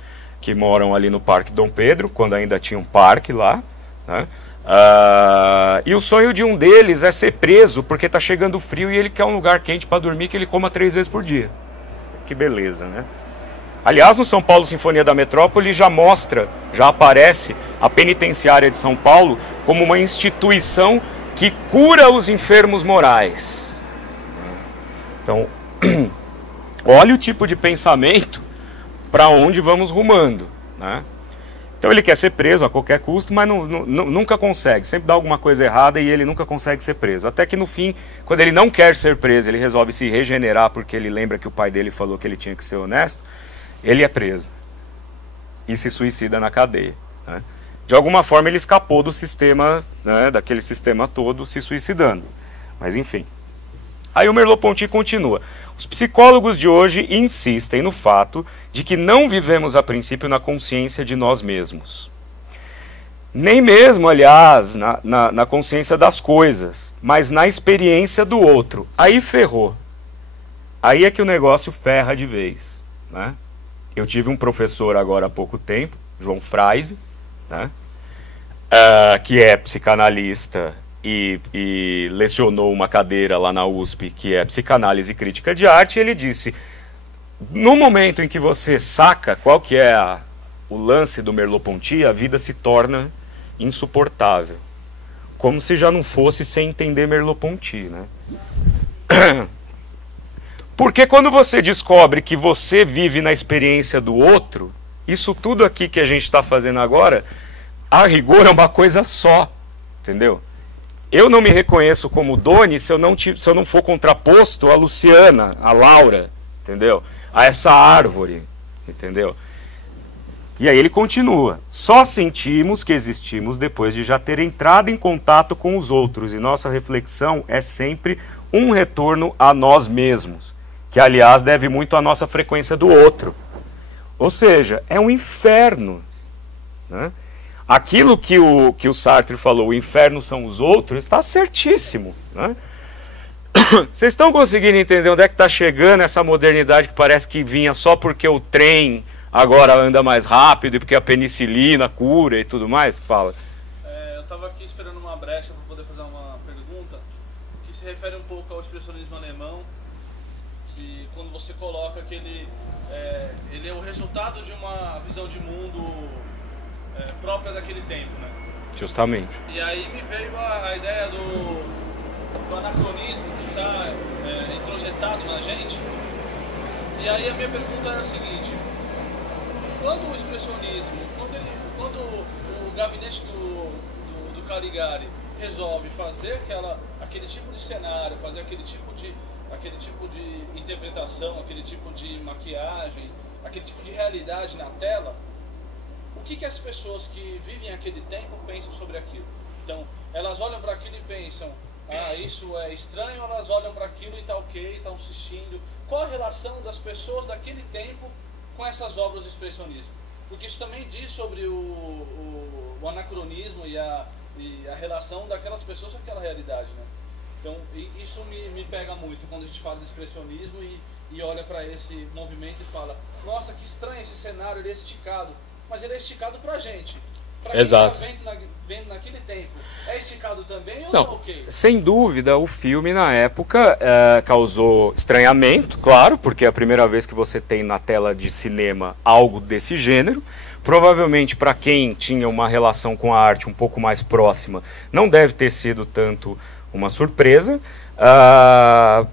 que moram ali no Parque Dom Pedro, quando ainda tinha um parque lá, né? E o sonho de um deles é ser preso, porque está chegando frio e ele quer um lugar quente para dormir que ele coma 3 vezes por dia. Que beleza, né? Aliás, no São Paulo, Sinfonia da Metrópole, já aparece a penitenciária de São Paulo como uma instituição que cura os enfermos morais. Então, olha o tipo de pensamento para onde vamos rumando, né? Então ele quer ser preso a qualquer custo, mas nunca consegue. Sempre dá alguma coisa errada e ele nunca consegue ser preso. Até que no fim, quando ele não quer ser preso, ele resolve se regenerar porque ele lembra que o pai dele falou que ele tinha que ser honesto, ele é preso e se suicida na cadeia, né? De alguma forma ele escapou do sistema, né, daquele sistema todo, se suicidando. Mas enfim. Aí o Merleau-Ponty continua. Os psicólogos de hoje insistem no fato de que não vivemos a princípio na consciência de nós mesmos. Nem mesmo, aliás, na consciência das coisas, mas na experiência do outro. Aí ferrou. Aí é que o negócio ferra de vez, né? Eu tive um professor agora há pouco tempo, João Freise, né? Que é psicanalista e lecionou uma cadeira lá na USP, que é Psicanálise e Crítica de Arte, e ele disse, no momento em que você saca qual que é o lance do Merleau-Ponty, a vida se torna insuportável. Como se já não fosse sem entender Merleau-Ponty, né? Porque quando você descobre que você vive na experiência do outro, isso tudo aqui que a gente está fazendo agora, a rigor é uma coisa só, entendeu? eu não me reconheço como Doni se eu não for contraposto a Luciana, a Laura, entendeu? A essa árvore, entendeu? E aí ele continua. Só sentimos que existimos depois de já ter entrado em contato com os outros, e nossa reflexão é sempre um retorno a nós mesmos, que aliás deve muito à nossa frequência do outro. Ou seja, é um inferno, né? Aquilo que o Sartre falou, o inferno são os outros, está certíssimo, né? Vocês estão conseguindo entender onde é que está chegando essa modernidade que parece que vinha só porque o trem agora anda mais rápido e porque a penicilina cura e tudo mais? Fala. Eu estava aqui esperando uma brecha para poder fazer uma pergunta que se refere um pouco ao expressionismo alemão, que quando você coloca que ele é o resultado de uma visão de mundo própria daquele tempo, né? Justamente. E aí me veio a ideia do anacronismo que está introjetado na gente. E aí a minha pergunta é a seguinte: quando o expressionismo, quando o gabinete do Caligari resolve fazer aquele tipo de cenário, fazer aquele tipo de interpretação, aquele tipo de maquiagem, aquele tipo de realidade na tela, o que as pessoas que vivem aquele tempo pensam sobre aquilo? Então, elas olham para aquilo e pensam, isso é estranho, ou elas olham para aquilo e está ok, estão assistindo? Qual a relação das pessoas daquele tempo com essas obras de expressionismo? Porque isso também diz sobre o anacronismo e a relação daquelas pessoas com aquela realidade, né? Então, isso me pega muito quando a gente fala de expressionismo e olha para esse movimento e fala, nossa, que estranho esse cenário, ele é esticado. Mas ele é esticado pra gente. Pra quem tá vendo naquele tempo, é esticado também ou não? Okay? Sem dúvida, o filme na época causou estranhamento, claro, porque é a primeira vez que você tem na tela de cinema algo desse gênero. Provavelmente para quem tinha uma relação com a arte um pouco mais próxima, não deve ter sido tanto uma surpresa,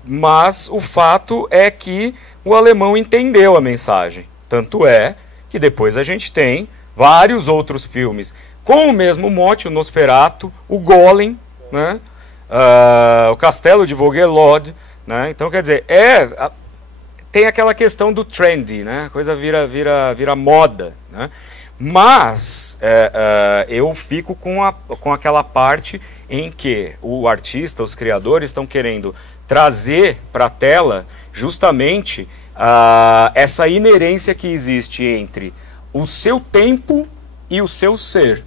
mas o fato é que o alemão entendeu a mensagem. Tanto é que depois a gente tem vários outros filmes com o mesmo mote, o Nosferatu, o Golem, né? O Castelo de Vogelöd, né? Então, quer dizer, tem aquela questão do trendy, né? A coisa vira moda, né? Mas eu fico com aquela parte em que o artista, os criadores estão querendo trazer para a tela justamente essa inerência que existe entre o seu tempo e o seu ser.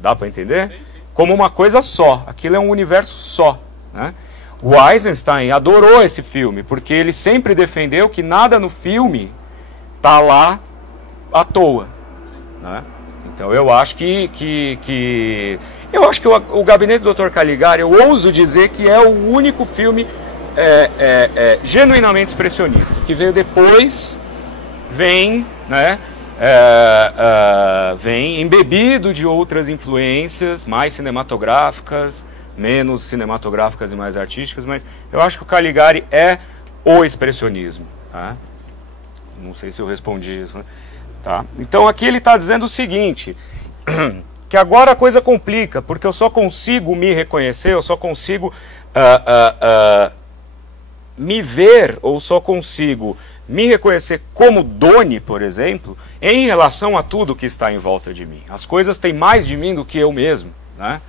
Dá para entender? Sim, sim. Como uma coisa só. Aquilo é um universo só, né? O Eisenstein adorou esse filme, porque ele sempre defendeu que nada no filme está lá à toa, né? Então eu acho o Gabinete do Dr. Caligari, eu ouso dizer que é o único filme genuinamente expressionista. O que veio depois vem, né, vem embebido de outras influências, mais cinematográficas, menos cinematográficas e mais artísticas, mas eu acho que o Caligari é o expressionismo, tá? Não sei se eu respondi isso, né? Tá. Então aqui ele está dizendo o seguinte, que agora a coisa complica, porque eu só consigo me reconhecer, eu só consigo me ver, ou só consigo me reconhecer como Doni, por exemplo, em relação a tudo que está em volta de mim. As coisas têm mais de mim do que eu mesmo, né?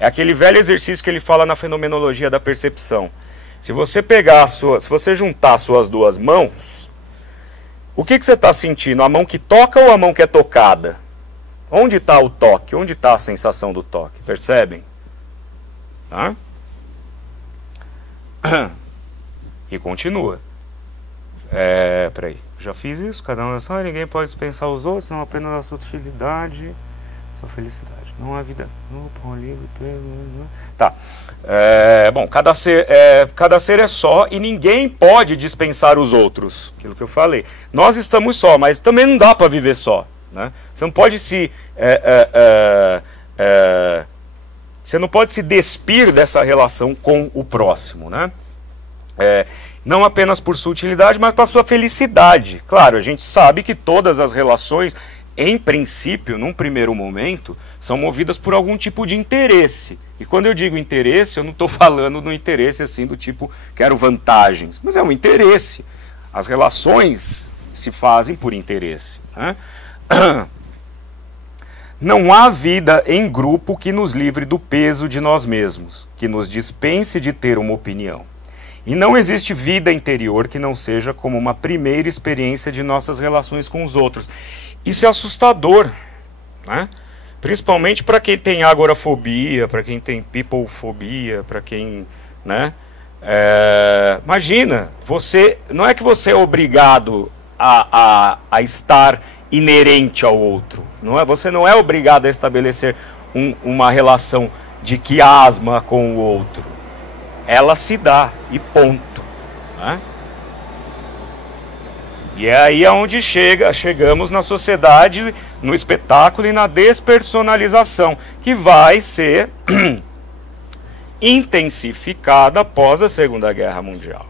É aquele velho exercício que ele fala na fenomenologia da percepção. Se você se você juntar as suas duas mãos, o que você está sentindo? A mão que toca ou a mão que é tocada? Onde está o toque? Onde está a sensação do toque? Percebem? Tá? E continua. Peraí, já fiz isso, cada um é só, ninguém pode dispensar os outros, não apenas a sutilidade, sua felicidade. Não há vida. Pão livre, tá. Bom, cada ser é só e ninguém pode dispensar os outros. Aquilo que eu falei. Nós estamos só, mas também não dá para viver só, né? Você não pode você não pode se despir dessa relação com o próximo, né? Não apenas por sua utilidade, mas para sua felicidade. Claro, a gente sabe que todas as relações, em princípio, num primeiro momento, são movidas por algum tipo de interesse. E quando eu digo interesse, eu não estou falando no interesse assim do tipo, quero vantagens, mas é um interesse. As relações se fazem por interesse, né? Não há vida em grupo que nos livre do peso de nós mesmos, que nos dispense de ter uma opinião. E não existe vida interior que não seja como uma primeira experiência de nossas relações com os outros. Isso é assustador, né? Principalmente para quem tem agorafobia, para quem tem peoplefobia, para quem, né? Imagina, não é que você é obrigado a estar inerente ao outro, você não é obrigado a estabelecer uma relação de quiasma com o outro. Ela se dá e ponto, né? E é aí aonde chegamos na sociedade, no espetáculo e na despersonalização, que vai ser intensificada após a Segunda Guerra Mundial.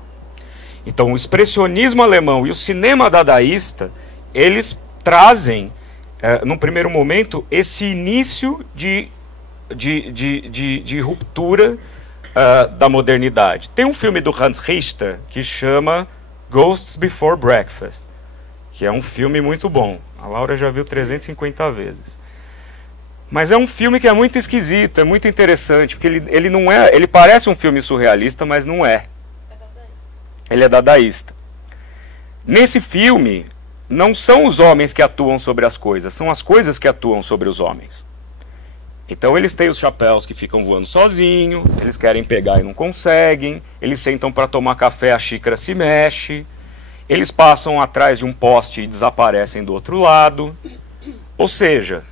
Então, o expressionismo alemão e o cinema dadaísta, eles trazem, num primeiro momento, esse início de ruptura da modernidade. Tem um filme do Hans Richter que chama Ghosts Before Breakfast, que é um filme muito bom. A Laura já viu 350 vezes. Mas é um filme que é muito esquisito, é muito interessante, porque ele não é, ele parece um filme surrealista, mas não é. Ele é dadaísta. Nesse filme, não são os homens que atuam sobre as coisas, são as coisas que atuam sobre os homens. Então eles têm os chapéus que ficam voando sozinho, eles querem pegar e não conseguem, eles sentam para tomar café, a xícara se mexe, eles passam atrás de um poste e desaparecem do outro lado. Ou seja,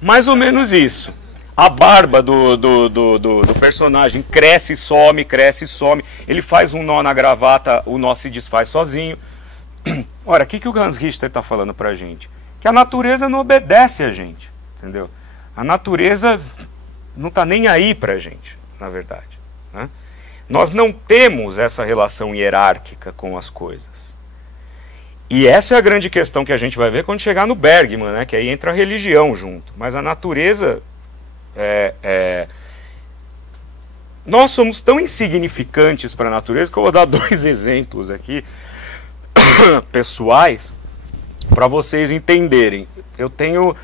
mais ou menos isso. A barba do personagem cresce e some, ele faz um nó na gravata, o nó se desfaz sozinho. Ora, o que o Hans Richter está falando para a gente? Que a natureza não obedece a gente, entendeu? A natureza não está nem aí para a gente, na verdade, né? Nós não temos essa relação hierárquica com as coisas. E essa é a grande questão que a gente vai ver quando chegar no Bergman, né? Que aí entra a religião junto. Mas a natureza... Nós somos tão insignificantes para a natureza que eu vou dar 2 exemplos aqui, pessoais, para vocês entenderem. Eu tenho...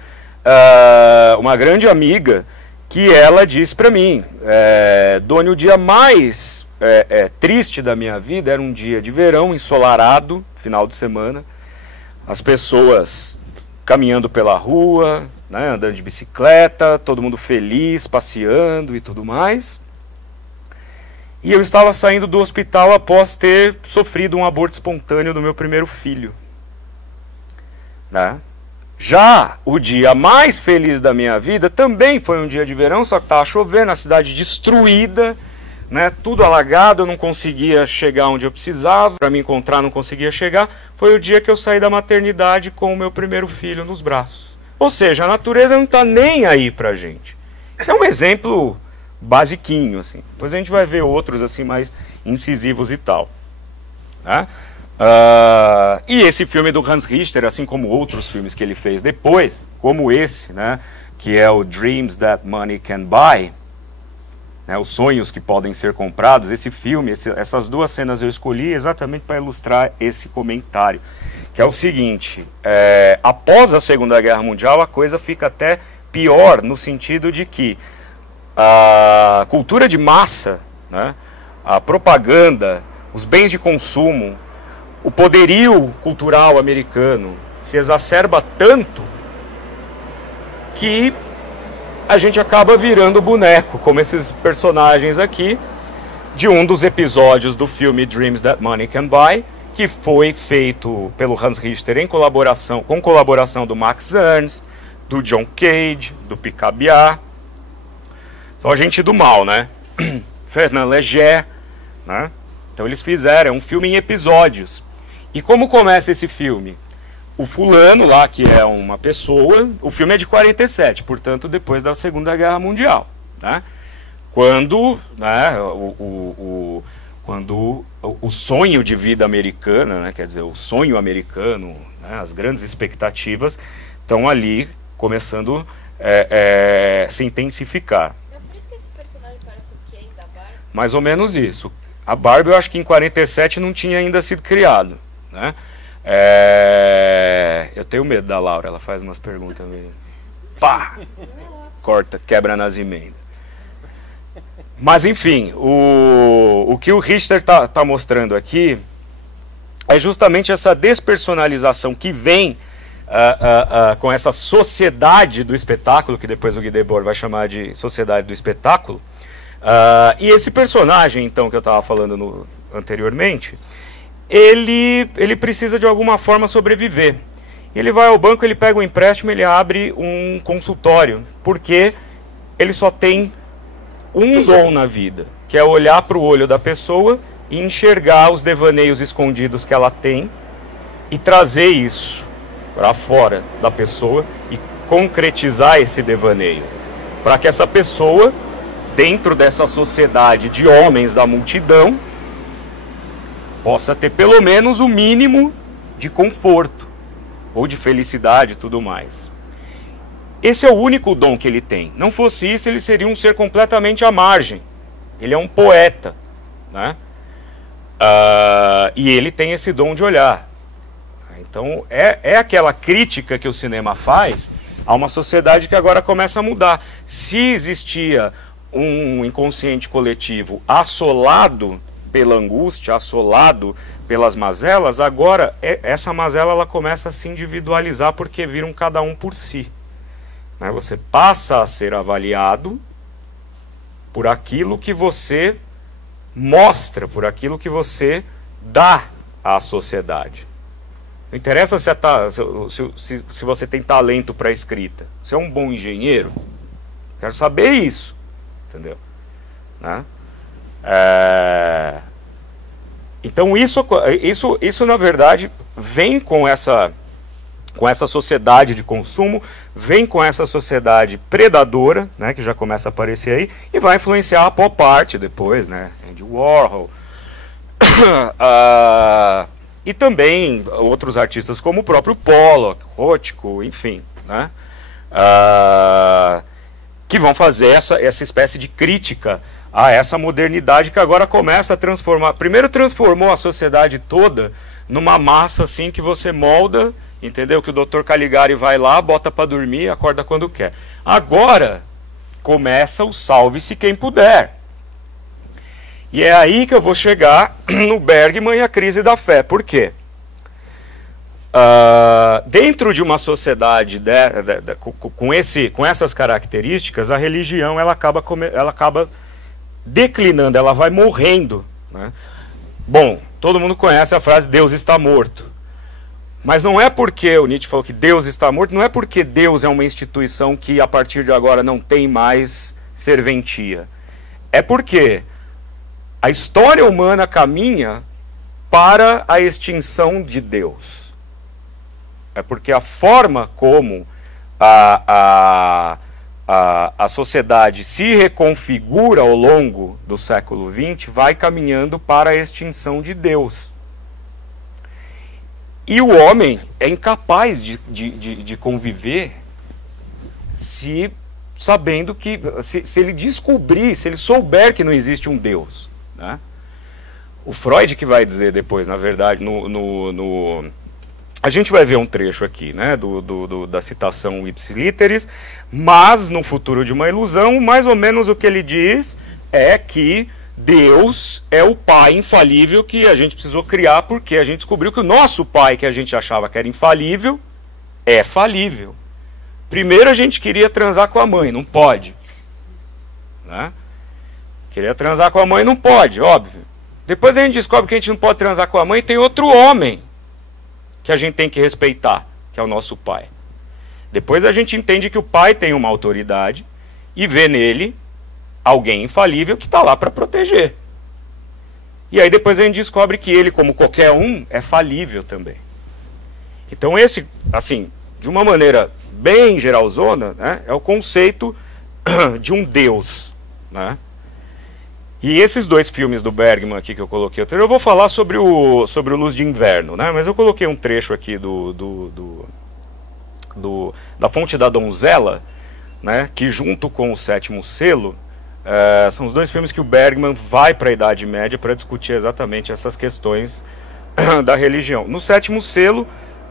uma grande amiga que ela disse para mim, Doni, o dia mais triste da minha vida era um dia de verão, ensolarado, final de semana, as pessoas caminhando pela rua, né, andando de bicicleta, todo mundo feliz, passeando e tudo mais. E eu estava saindo do hospital após ter sofrido um aborto espontâneo do meu primeiro filho, né? Já o dia mais feliz da minha vida também foi um dia de verão, só que estava chovendo, a cidade destruída, né, tudo alagado, eu não conseguia chegar onde eu precisava, para me encontrar não conseguia chegar. Foi o dia que eu saí da maternidade com o meu primeiro filho nos braços. Ou seja, a natureza não está nem aí para a gente. Isso é um exemplo basiquinho, assim. Depois a gente vai ver outros assim mais incisivos e tal, né? E esse filme do Hans Richter, assim como outros filmes que ele fez depois, como esse, né, que é o Dreams That Money Can Buy, né, os sonhos que podem ser comprados, esse filme, essas 2 cenas eu escolhi exatamente para ilustrar esse comentário, que é o seguinte, após a Segunda Guerra Mundial a coisa fica até pior, no sentido de que a cultura de massa, né, a propaganda, os bens de consumo, o poderio cultural americano se exacerba tanto que a gente acaba virando boneco, como esses personagens aqui, de um dos episódios do filme Dreams That Money Can Buy, que foi feito pelo Hans Richter com colaboração do Max Ernst, do John Cage, do Picabia, só gente do mal, né? Fernand Léger, né? Então eles fizeram um filme em episódios. E como começa esse filme? O fulano lá, que é uma pessoa, o filme é de 47, portanto depois da Segunda Guerra Mundial, né? Quando, né, quando o sonho de vida americana, né, quer dizer, o sonho americano, né, as grandes expectativas estão ali começando a se intensificar. mais ou menos isso. A Barbie eu acho que em 47 não tinha ainda sido criado, né? Eu tenho medo da Laura, ela faz umas perguntas meio... Pá! Corta, quebra nas emendas. Mas enfim, o que o Richter tá mostrando aqui é justamente essa despersonalização que vem com essa sociedade do espetáculo, que depois o Guy Debord vai chamar de sociedade do espetáculo. E esse personagem, então, que eu estava falando anteriormente, ele precisa de alguma forma sobreviver. Ele vai ao banco, ele pega um empréstimo, ele abre um consultório, porque ele só tem um dom na vida, que é olhar para o olho da pessoa e enxergar os devaneios escondidos que ela tem e trazer isso para fora da pessoa e concretizar esse devaneio, para que essa pessoa, dentro dessa sociedade de homens da multidão, possa ter pelo menos o mínimo de conforto ou de felicidade e tudo mais. Esse é o único dom que ele tem. Não fosse isso, ele seria um ser completamente à margem. Ele é um poeta, né? E ele tem esse dom de olhar. Então, é aquela crítica que o cinema faz a uma sociedade que agora começa a mudar. Se existia um inconsciente coletivo assolado pela angústia, assolado pelas mazelas, agora essa mazela ela começa a se individualizar porque viram cada um por si. Né? Você passa a ser avaliado por aquilo que você mostra, por aquilo que você dá à sociedade. Não interessa se você tem talento para escrita. Você é um bom engenheiro? Quero saber isso. Entendeu? Né? Então isso na verdade vem com essa sociedade de consumo, vem com essa sociedade predadora, né, que já começa a aparecer aí, e vai influenciar a pop art depois, né, Andy Warhol, e também outros artistas como o próprio Pollock, Rothko, enfim, né, que vão fazer essa espécie de crítica a essa modernidade que agora começa a transformar. Primeiro transformou a sociedade toda numa massa assim que você molda, entendeu? Que o Dr. Caligari vai lá, bota para dormir, acorda quando quer. Agora começa o salve-se quem puder. E é aí que eu vou chegar no Bergman e a crise da fé. Por quê? Dentro de uma sociedade com essas características, a religião ela acaba declinando, ela vai morrendo, né? Bom, todo mundo conhece a frase Deus está morto. Mas não é porque o Nietzsche falou que Deus está morto, não é porque Deus é uma instituição que a partir de agora não tem mais serventia. É porque a história humana caminha para a extinção de Deus. É porque a forma como a sociedade se reconfigura ao longo do século XX vai caminhando para a extinção de Deus. E o homem é incapaz de conviver sabendo que, se ele descobrir, se ele souber que não existe um Deus, né? O Freud que vai dizer depois, na verdade, a gente vai ver um trecho aqui, né, da citação Ipsis Literis, mas no Futuro de uma Ilusão, mais ou menos o que ele diz é que Deus é o pai infalível que a gente precisou criar porque a gente descobriu que o nosso pai, que a gente achava que era infalível, é falível. Primeiro a gente queria transar com a mãe, não pode. Né? Queria transar com a mãe, não pode, óbvio. Depois a gente descobre que a gente não pode transar com a mãe e tem outro homem que a gente tem que respeitar, que é o nosso pai. Depois a gente entende que o pai tem uma autoridade e vê nele alguém infalível que está lá para proteger. E aí depois a gente descobre que ele, como qualquer um, é falível também. Então esse, assim, de uma maneira bem geralzona, né, é o conceito de um Deus, né? E esses dois filmes do Bergman aqui que eu coloquei, eu vou falar sobre o Luz de Inverno, né? Mas eu coloquei um trecho aqui da Fonte da Donzela, né? Que junto com o Sétimo Selo São os dois filmes que o Bergman vai para a Idade Média para discutir exatamente essas questões da religião. No Sétimo Selo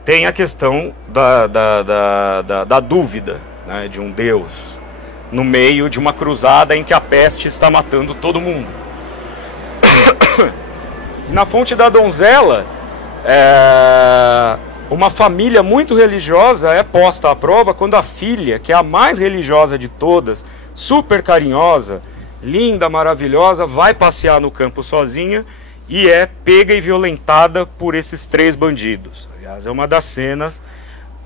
tem a questão da dúvida, né, de um Deus no meio de uma cruzada em que a peste está matando todo mundo. E na Fonte da Donzela, uma família muito religiosa é posta à prova quando a filha, que é a mais religiosa de todas, super carinhosa, linda, maravilhosa, vai passear no campo sozinha e é pega e violentada por esses 3 bandidos. Aliás, é uma das cenas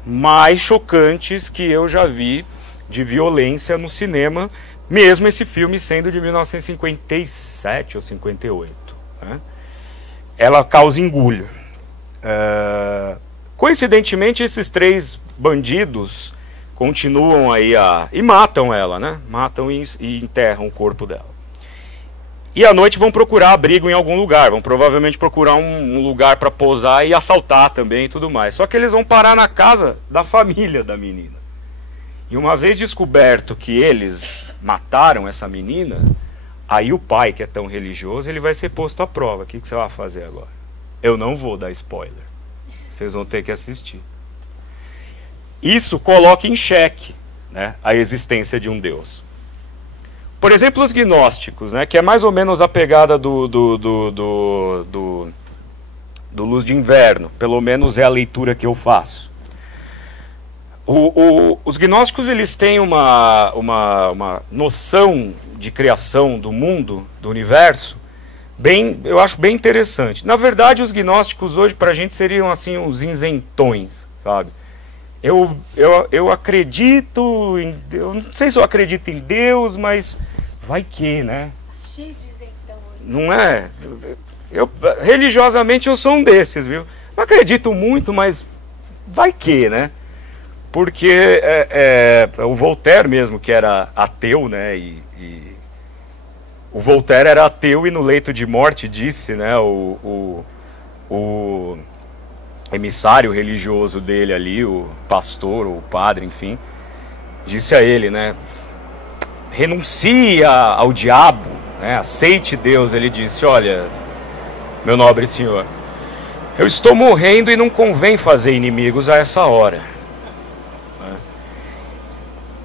mais chocantes que eu já vi de violência no cinema, mesmo esse filme sendo de 1957 ou 58. Né? Ela causa engulho. Coincidentemente, esses 3 bandidos continuam aí e matam ela, né? Matam e enterram o corpo dela. E à noite vão procurar abrigo em algum lugar, vão provavelmente procurar um lugar para pousar e assaltar também e tudo mais. Só que eles vão parar na casa da família da menina. E uma vez descoberto que eles mataram essa menina, aí o pai, que é tão religioso, ele vai ser posto à prova. O que você vai fazer agora? Eu não vou dar spoiler. Vocês vão ter que assistir. Isso coloca em xeque, né, a existência de um Deus. Por exemplo, os gnósticos, né, que é mais ou menos a pegada do Luz de Inverno, pelo menos é a leitura que eu faço. Os gnósticos, eles têm uma noção de criação do mundo, do universo, eu acho bem interessante. Na verdade, os gnósticos hoje pra gente seriam assim os isentões, sabe? Eu acredito em Deus, não sei se eu acredito em Deus, mas vai que, né? Cheio de isentão. Não é? Religiosamente eu sou um desses, viu? Não acredito muito, mas vai que, né? Porque o Voltaire mesmo, que era ateu, né? O Voltaire era ateu e no leito de morte disse, né? O emissário religioso dele ali, o pastor, ou o padre, enfim, disse a ele, né? Renuncia ao diabo, né? Aceite Deus. Ele disse: olha, meu nobre senhor, eu estou morrendo e não convém fazer inimigos a essa hora.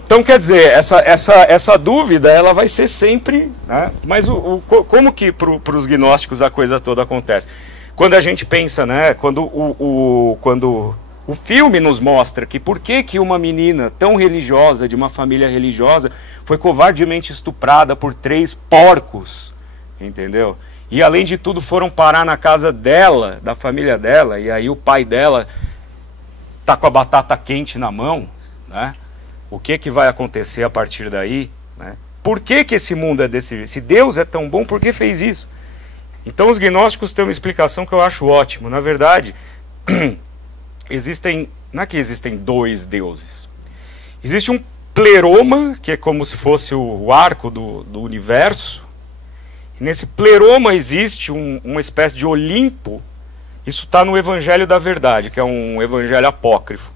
Então, quer dizer, essa dúvida, ela vai ser sempre, né? Mas como que para os gnósticos a coisa toda acontece? Quando a gente pensa, né? Quando o filme nos mostra que por que uma menina tão religiosa, de uma família religiosa, foi covardemente estuprada por 3 porcos, entendeu? E além de tudo foram parar na casa dela, da família dela, e aí o pai dela tá com a batata quente na mão, né? O que vai acontecer a partir daí, né? Por que esse mundo é desse jeito? Se Deus é tão bom, por que fez isso? Então os gnósticos têm uma explicação que eu acho ótimo. Na verdade, não é que existem 2 deuses. Existe um pleroma, que é como se fosse o arco do universo. E nesse pleroma existe uma espécie de Olimpo. Isso está no Evangelho da Verdade, que é um evangelho apócrifo.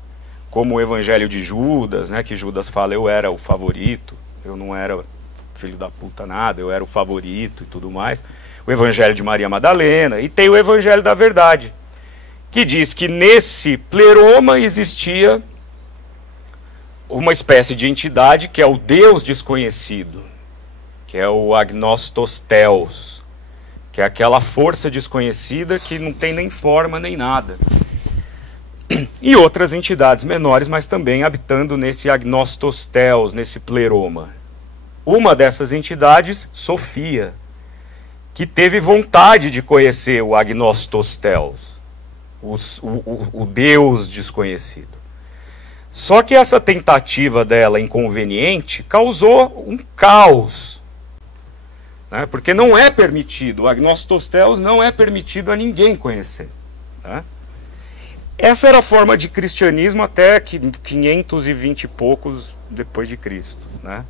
Como o Evangelho de Judas, né, que Judas fala: eu era o favorito, eu não era filho da puta nada, eu era o favorito e tudo mais. O Evangelho de Maria Madalena, e tem o Evangelho da Verdade, que diz que nesse pleroma existia uma espécie de entidade que é o Deus desconhecido, que é o Agnostos Theos, que é aquela força desconhecida que não tem nem forma nem nada. E outras entidades menores, mas também habitando nesse Agnostos Theos, nesse pleroma. Uma dessas entidades, Sofia, que teve vontade de conhecer o Agnostos Theos, o Deus desconhecido. Só que essa tentativa dela inconveniente causou um caos, né? Porque não é permitido, o Agnostos Theos não é permitido a ninguém conhecer, né? Essa era a forma de cristianismo até 520 e poucos depois de Cristo, né?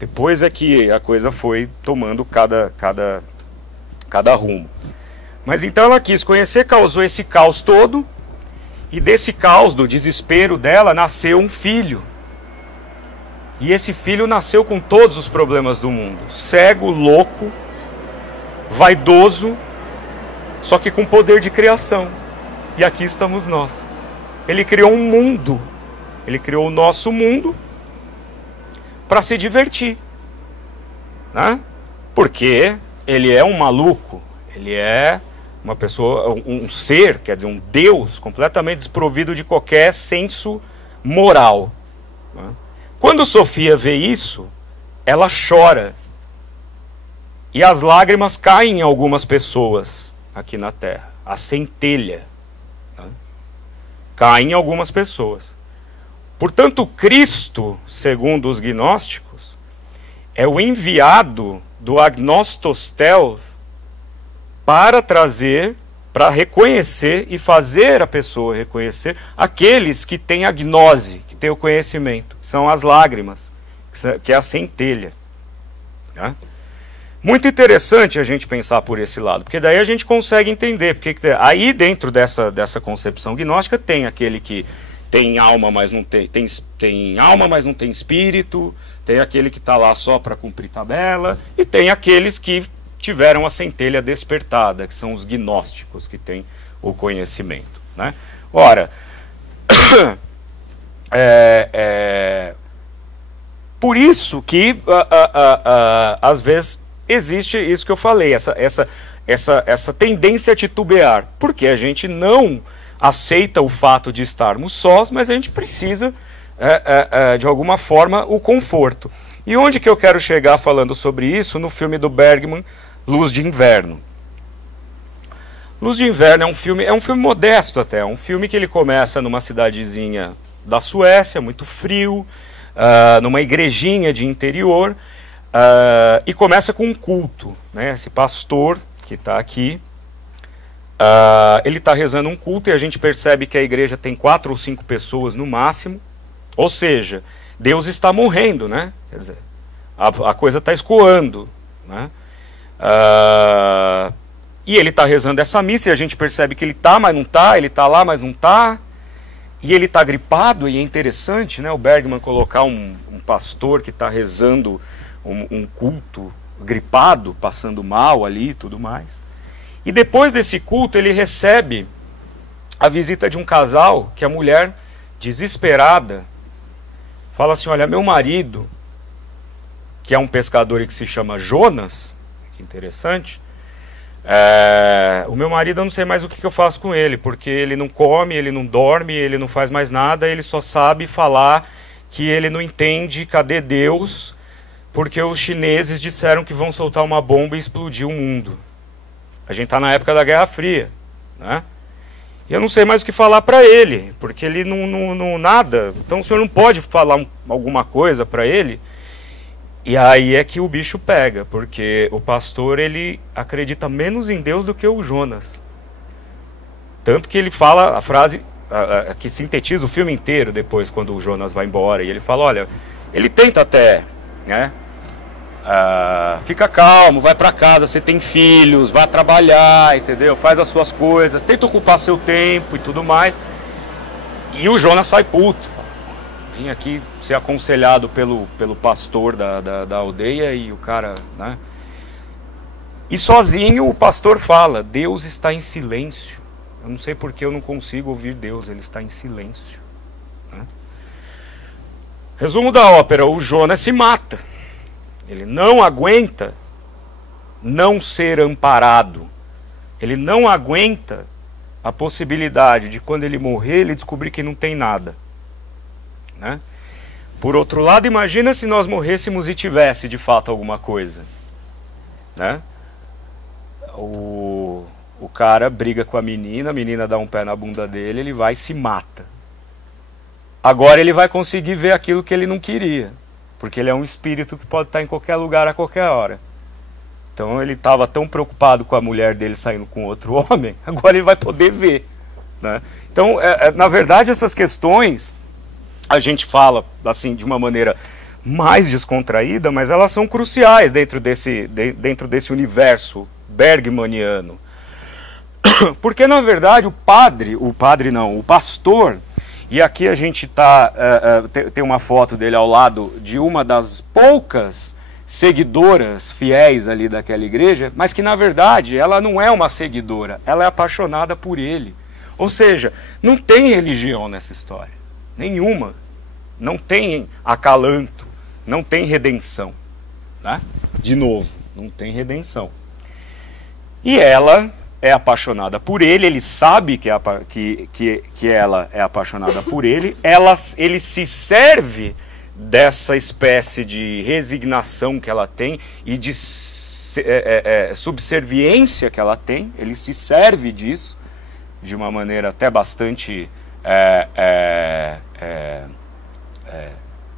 Depois é que a coisa foi tomando cada rumo. Mas então ela quis conhecer, causou esse caos todo, e desse caos, do desespero dela, nasceu um filho. E esse filho nasceu com todos os problemas do mundo. Cego, louco, vaidoso, só que com poder de criação. E aqui estamos nós. Ele criou um mundo. Ele criou o nosso mundo para se divertir, né? Porque ele é um maluco. Ele é uma pessoa, um ser, quer dizer, um Deus completamente desprovido de qualquer senso moral, né? Quando Sofia vê isso, ela chora. E as lágrimas caem em algumas pessoas aqui na Terra. A centelha, né? Cai em algumas pessoas. Portanto, Cristo, segundo os gnósticos, é o enviado do agnostos theos para trazer, para reconhecer e fazer a pessoa reconhecer aqueles que têm a gnose, que têm o conhecimento. São as lágrimas, que é a centelha, né? Muito interessante a gente pensar por esse lado, porque daí a gente consegue entender. Porque aí dentro dessa concepção gnóstica tem aquele que tem alma, mas não tem alma, mas não tem espírito, tem aquele que está lá só para cumprir tabela, e tem aqueles que tiveram a centelha despertada, que são os gnósticos, que têm o conhecimento, né? Ora, por isso que às vezes existe isso que eu falei, essa tendência a titubear, porque a gente não aceita o fato de estarmos sós, mas a gente precisa, de alguma forma, o conforto. E onde que eu quero chegar falando sobre isso? No filme do Bergman, Luz de Inverno. Luz de Inverno é um filme modesto até, é um filme que ele começa numa cidadezinha da Suécia, muito frio, numa igrejinha de interior, e começa com um culto, né? Esse pastor que está aqui, ele está rezando um culto e a gente percebe que a igreja tem 4 ou 5 pessoas no máximo, ou seja, Deus está morrendo, né? Quer dizer, a coisa está escoando, né? E ele está rezando essa missa e a gente percebe que ele está, mas não está, ele está lá, mas não está, e ele está gripado. E é interessante, né, o Bergman colocar um pastor que está rezando um culto gripado, passando mal ali e tudo mais. E depois desse culto ele recebe a visita de um casal que a mulher, desesperada, fala assim: olha, meu marido, que é um pescador e que se chama Jonas, que interessante, o meu marido, eu não sei mais o que eu faço com ele, porque ele não come, ele não dorme, ele não faz mais nada, ele só sabe falar que ele não entende cadê Deus, porque os chineses disseram que vão soltar uma bomba e explodir o mundo. A gente está na época da Guerra Fria, né? E eu não sei mais o que falar para ele, porque ele não nada. Então o senhor não pode falar alguma coisa para ele? E aí é que o bicho pega, porque o pastor, ele acredita menos em Deus do que o Jonas. Tanto que ele fala a frase que sintetiza o filme inteiro depois, quando o Jonas vai embora. E ele fala, olha, ele tenta até, né? Fica calmo, vai para casa, você tem filhos, vai trabalhar, entendeu? Faz as suas coisas, tenta ocupar seu tempo e tudo mais. E o Jonas sai puto. Vim aqui ser aconselhado pelo pastor da aldeia e o cara, né? E sozinho o pastor fala, Deus está em silêncio. Eu não sei porque eu não consigo ouvir Deus, ele está em silêncio, né? Resumo da ópera, o Jonas se mata. Ele não aguenta não ser amparado. Ele não aguenta a possibilidade de, quando ele morrer, ele descobrir que não tem nada, né? Por outro lado, imagina se nós morrêssemos e tivesse de fato alguma coisa, né? O cara briga com a menina dá um pé na bunda dele, ele vai e se mata. Agora ele vai conseguir ver aquilo que ele não queria, porque ele é um espírito que pode estar em qualquer lugar a qualquer hora. Então ele estava tão preocupado com a mulher dele saindo com outro homem, agora ele vai poder ver, né? Então, na verdade, essas questões a gente fala assim de uma maneira mais descontraída, mas elas são cruciais dentro desse universo bergmaniano. Porque, na verdade, o pastor, E aqui a gente tem uma foto dele ao lado de uma das poucas seguidoras fiéis ali daquela igreja, mas que na verdade ela não é uma seguidora, ela é apaixonada por ele. Ou seja, não tem religião nessa história, nenhuma. Não tem acalanto, não tem redenção, né? De novo, não tem redenção. E ela é apaixonada por ele, ele sabe que ela é apaixonada por ele, ele se serve dessa espécie de resignação que ela tem e de subserviência que ela tem, ele se serve disso de uma maneira até bastante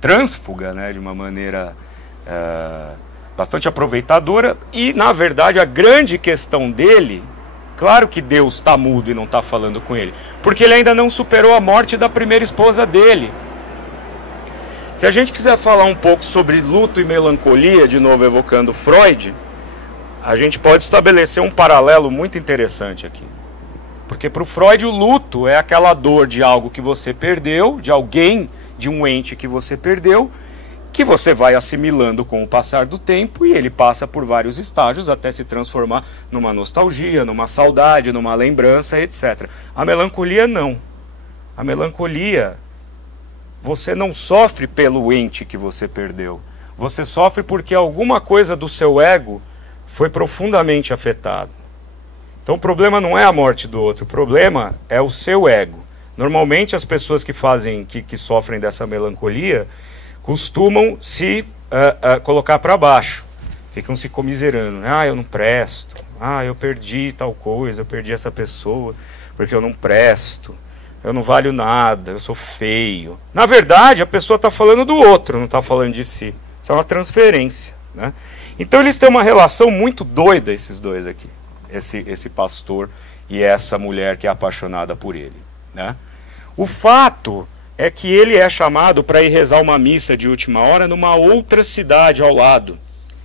trânsfuga, né? De uma maneira bastante aproveitadora. E na verdade a grande questão dele, claro que Deus está mudo e não está falando com ele, porque ele ainda não superou a morte da primeira esposa dele. Se a gente quiser falar um pouco sobre luto e melancolia, de novo evocando Freud, a gente pode estabelecer um paralelo muito interessante aqui. Porque para o Freud o luto é aquela dor de algo que você perdeu, de alguém, de um ente que você perdeu, que você vai assimilando com o passar do tempo e ele passa por vários estágios até se transformar numa nostalgia, numa saudade, numa lembrança, etc. A melancolia não. A melancolia, você não sofre pelo ente que você perdeu. Você sofre porque alguma coisa do seu ego foi profundamente afetada. Então o problema não é a morte do outro, o problema é o seu ego. Normalmente as pessoas que sofrem dessa melancolia costumam se colocar para baixo, ficam se comiserando. Ah, eu não presto, ah, eu perdi tal coisa, eu perdi essa pessoa porque eu não presto, eu não valho nada, eu sou feio. Na verdade, a pessoa está falando do outro, não está falando de si. Isso é uma transferência, né? Então eles têm uma relação muito doida, esses dois aqui. Esse pastor e essa mulher que é apaixonada por ele, né? O fato é que ele é chamado para ir rezar uma missa de última hora numa outra cidade ao lado.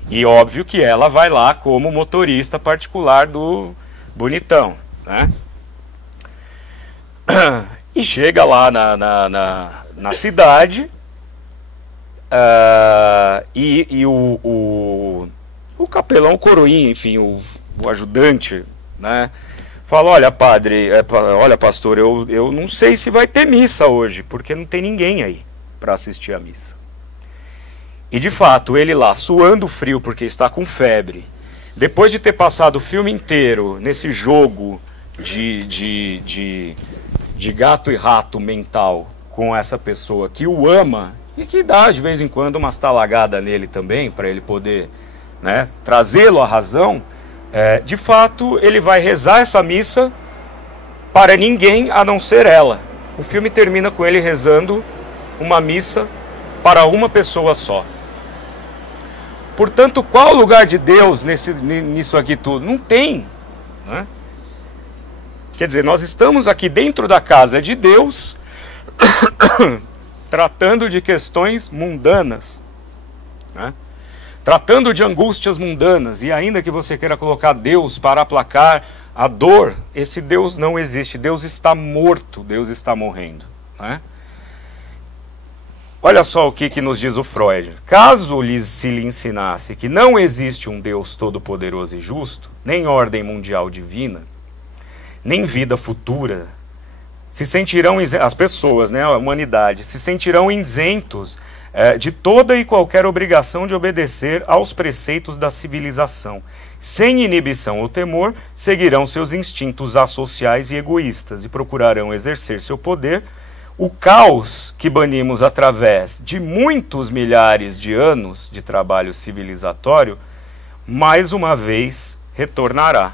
E óbvio que ela vai lá como motorista particular do bonitão, né? E chega lá na cidade e o capelão, o coroinha, enfim, o ajudante, né, fala: olha, padre, olha, pastor, eu não sei se vai ter missa hoje, porque não tem ninguém aí para assistir a missa. E de fato, ele lá, suando frio porque está com febre, depois de ter passado o filme inteiro nesse jogo de gato e rato mental com essa pessoa que o ama e que dá de vez em quando umas talagadas nele também, para ele poder, né, trazê-lo à razão, de fato ele vai rezar essa missa para ninguém a não ser ela. O filme termina com ele rezando uma missa para uma pessoa só. Portanto, qual o lugar de Deus nisso aqui tudo? Não tem, né? Quer dizer, nós estamos aqui dentro da casa de Deus, tratando de questões mundanas, né? Tratando de angústias mundanas, e ainda que você queira colocar Deus para aplacar a dor, esse Deus não existe. Deus está morto, Deus está morrendo, né? Olha só o que nos diz o Freud. Caso se lhe ensinasse que não existe um Deus todo-poderoso e justo, nem ordem mundial divina, nem vida futura, se sentirão, as pessoas, né, a humanidade, se sentirão isentos de toda e qualquer obrigação de obedecer aos preceitos da civilização. Sem inibição ou temor, seguirão seus instintos associais e egoístas e procurarão exercer seu poder. O caos que banimos através de muitos milhares de anos de trabalho civilizatório, mais uma vez retornará.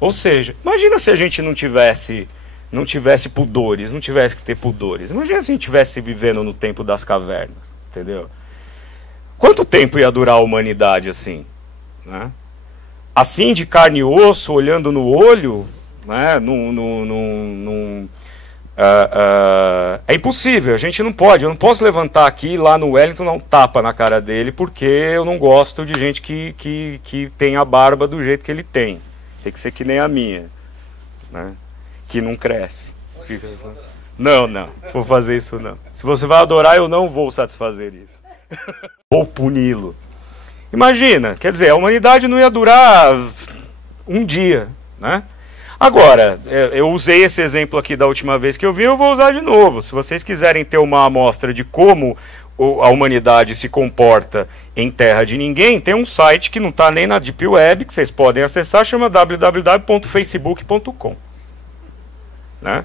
Ou seja, imagina se a gente não tivesse pudores, não tivesse que ter pudores. Imagina se a gente estivesse vivendo no tempo das cavernas, entendeu? Quanto tempo ia durar a humanidade assim, né? Assim, de carne e osso, olhando no olho, né? É impossível, a gente não pode. Eu não posso levantar aqui lá no Wellington, dar um tapa na cara dele, porque eu não gosto de gente que tem a barba do jeito que ele tem. Tem que ser que nem a minha, né? Que não cresce. Não, vou fazer isso não. Se você vai adorar, eu não vou satisfazer isso. Vou puni-lo. Imagina, quer dizer, a humanidade não ia durar um dia, né? Agora, eu usei esse exemplo aqui da última vez que eu vi, eu vou usar de novo. Se vocês quiserem ter uma amostra de como a humanidade se comporta em terra de ninguém, tem um site que não está nem na Deep Web, que vocês podem acessar, chama www.facebook.com. Né?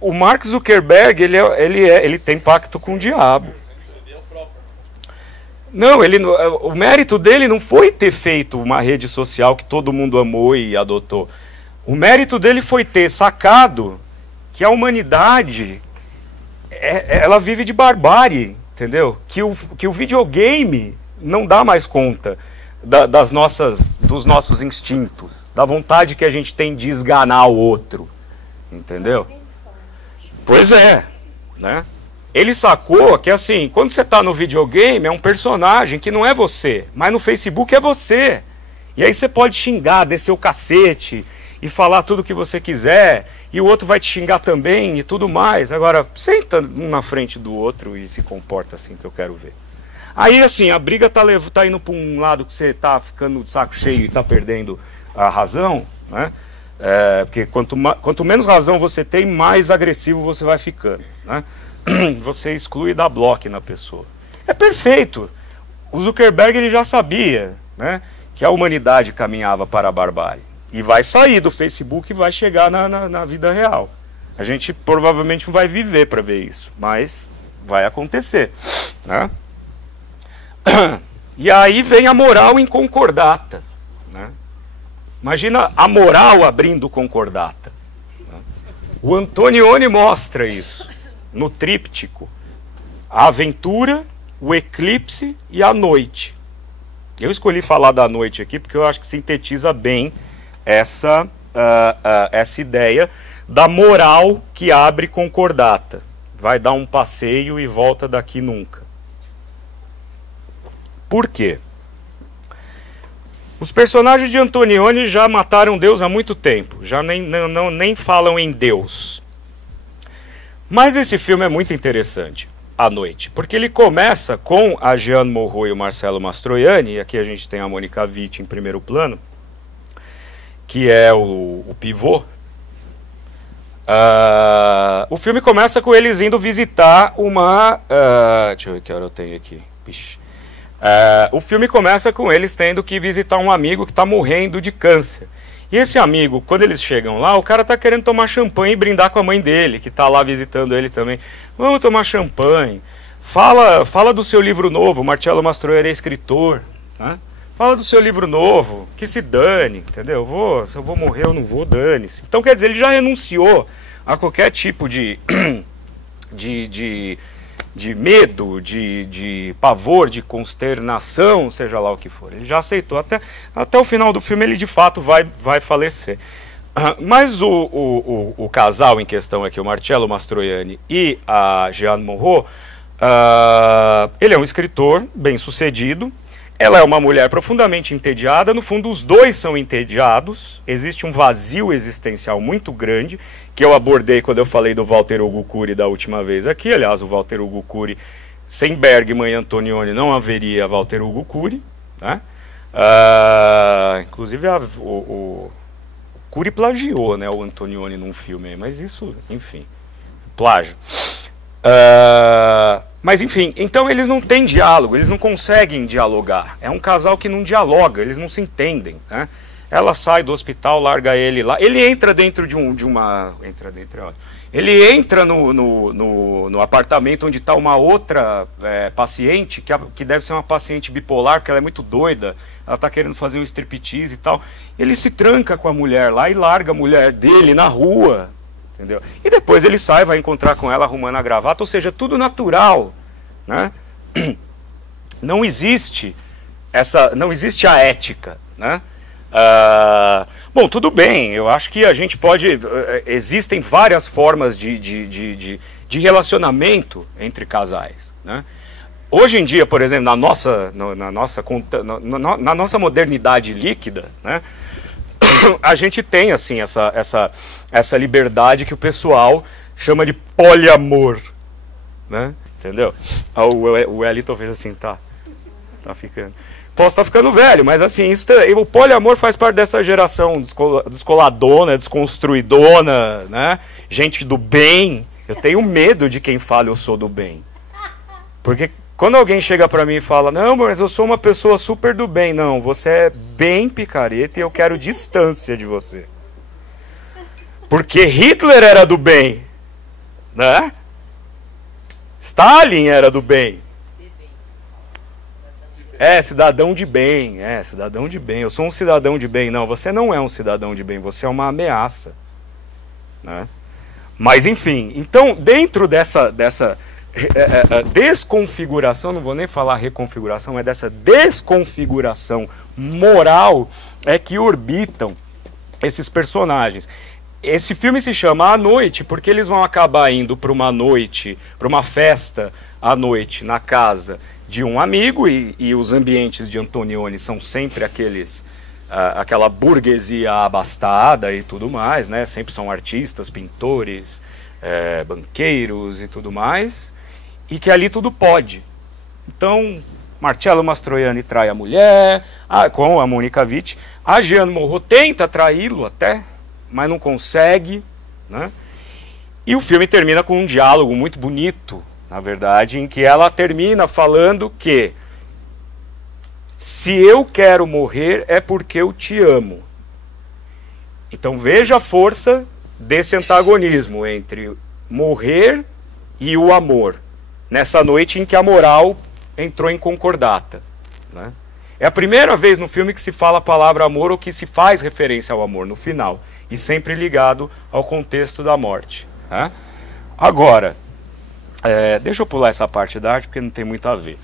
O Mark Zuckerberg, ele tem pacto com o diabo. Não, o mérito dele não foi ter feito uma rede social que todo mundo amou e adotou. O mérito dele foi ter sacado que a humanidade, ela vive de barbárie, entendeu? Que o videogame não dá mais conta dos nossos instintos, da vontade que a gente tem de esganar o outro, entendeu? Pois é, né? Ele sacou que, assim, quando você está no videogame, é um personagem que não é você, mas no Facebook é você. E aí você pode xingar, descer o cacete e falar tudo o que você quiser, e o outro vai te xingar também e tudo mais. Agora, senta um na frente do outro e se comporta assim que eu quero ver. Aí, assim, a briga tá indo para um lado que você tá ficando de saco cheio e tá perdendo a razão, né? Porque quanto menos razão você tem, mais agressivo você vai ficando, né? Você exclui e dá bloco na pessoa. É perfeito. O Zuckerberg ele já sabia, né, que a humanidade caminhava para a barbárie. E vai sair do Facebook e vai chegar na vida real. A gente provavelmente não vai viver para ver isso, mas vai acontecer, né? E aí vem a moral em concordata, né? Imagina a moral abrindo concordata, né? O Antonioni mostra isso no tríptico: a aventura, o eclipse e a noite. Eu escolhi falar da noite aqui porque eu acho que sintetiza bem essa ideia da moral que abre concordata. Vai dar um passeio e volta daqui nunca. Por quê? Os personagens de Antonioni já mataram Deus há muito tempo, já nem falam em Deus. Mas esse filme é muito interessante, A Noite, porque ele começa com a Jeanne Moreau e o Marcello Mastroianni, e aqui a gente tem a Monica Vitti em primeiro plano, que é o pivô. O filme começa com eles indo visitar uma... deixa eu ver que hora eu tenho aqui. O filme começa com eles tendo que visitar um amigo que está morrendo de câncer. E esse amigo, quando eles chegam lá, o cara tá querendo tomar champanhe e brindar com a mãe dele, que tá lá visitando ele também. Vamos tomar champanhe. Fala do seu livro novo. O Marcello Mastroianni é escritor, né? Fala do seu livro novo, que se dane, entendeu? Se eu vou morrer, eu não vou, dane-se. Então, quer dizer, ele já renunciou a qualquer tipo de medo, de pavor, de consternação, seja lá o que for. Ele já aceitou. Até o final do filme ele de fato vai falecer. Mas o casal em questão aqui, o Marcello Mastroianni e a Jeanne Moreau, ele é um escritor bem sucedido. Ela é uma mulher profundamente entediada. No fundo, os dois são entediados. Existe um vazio existencial muito grande, que eu abordei quando eu falei do Walter Hugo Cury da última vez aqui. Aliás, o Walter Hugo Cury, sem Bergman e Antonioni, não haveria Walter Hugo Cury, né? Inclusive, o Cury plagiou, né, o Antonioni num filme, mas isso, enfim, plágio. Mas enfim, então eles não têm diálogo, eles não conseguem dialogar. É um casal que não dialoga, eles não se entendem, né? Ela sai do hospital, larga ele lá. Ele entra dentro de uma... Ele entra no apartamento onde está uma outra paciente, que deve ser uma paciente bipolar, porque ela é muito doida. Ela está querendo fazer um striptease e tal. Ele se tranca com a mulher lá e larga a mulher dele na rua. Entendeu? E depois ele sai, vai encontrar com ela arrumando a gravata, ou seja, tudo natural, né? Não existe a ética, né? Bom, tudo bem, eu acho que a gente pode... Existem várias formas de relacionamento entre casais, né? Hoje em dia, por exemplo, na nossa modernidade líquida, né? a gente tem assim essa liberdade que o pessoal chama de poliamor, né? Entendeu? O Wellington fez assim, tá ficando. Posso estar ficando velho, mas assim, o poliamor faz parte dessa geração descoladona, desconstruidona, né? Gente do bem. Eu tenho medo de quem fala eu sou do bem. Porque quando alguém chega pra mim e fala, não, mas eu sou uma pessoa super do bem. Não, você é bem picareta e eu quero distância de você. Porque Hitler era do bem, né? Stalin era do bem. Cidadão de bem, cidadão de bem. Eu sou um cidadão de bem. Não, você não é um cidadão de bem, você é uma ameaça, né? Mas, enfim, então, dentro dessa desconfiguração, não vou nem falar reconfiguração, mas dessa desconfiguração moral é que orbitam esses personagens. Esse filme se chama A Noite porque eles vão acabar indo para uma noite, para uma festa à noite na casa de um amigo, e os ambientes de Antonioni são sempre aquela burguesia abastada e tudo mais, né? Sempre são artistas, pintores, banqueiros e tudo mais, e que ali tudo pode. Então, Marcello Mastroianni trai a mulher, com a Mônica Vitti, a Jeanne Moreau tenta traí-lo até, mas não consegue, né? E o filme termina com um diálogo muito bonito, na verdade, em que ela termina falando que se eu quero morrer é porque eu te amo. Então veja a força desse antagonismo entre morrer e o amor, nessa noite em que a moral entrou em concordata, né? É a primeira vez no filme que se fala a palavra amor ou que se faz referência ao amor, no final, e sempre ligado ao contexto da morte, né? Agora, deixa eu pular essa parte da arte porque não tem muito a ver.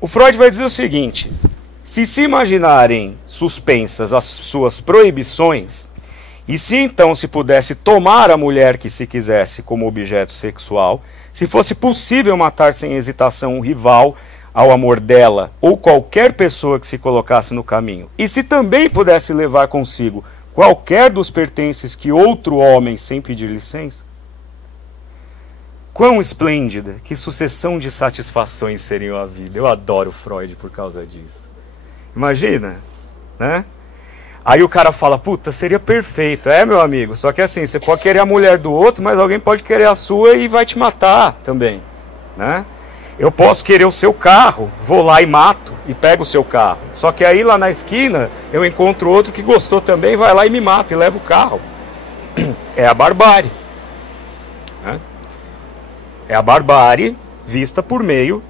O Freud vai dizer o seguinte: se imaginarem suspensas as suas proibições, e se então se pudesse tomar a mulher que se quisesse como objeto sexual, se fosse possível matar sem hesitação um rival ao amor dela ou qualquer pessoa que se colocasse no caminho, e se também pudesse levar consigo qualquer dos pertences que outro homem sem pedir licença, quão esplêndida, que sucessão de satisfações seriam a vida. Eu adoro Freud por causa disso. Imagina, né? Aí o cara fala, puta, seria perfeito. Meu amigo, só que assim, você pode querer a mulher do outro, mas alguém pode querer a sua e vai te matar também, né? Eu posso querer o seu carro, vou lá e mato e pego o seu carro. Só que aí lá na esquina eu encontro outro que gostou também, vai lá e me mata e leva o carro. É a barbárie, né? É a barbárie vista por meio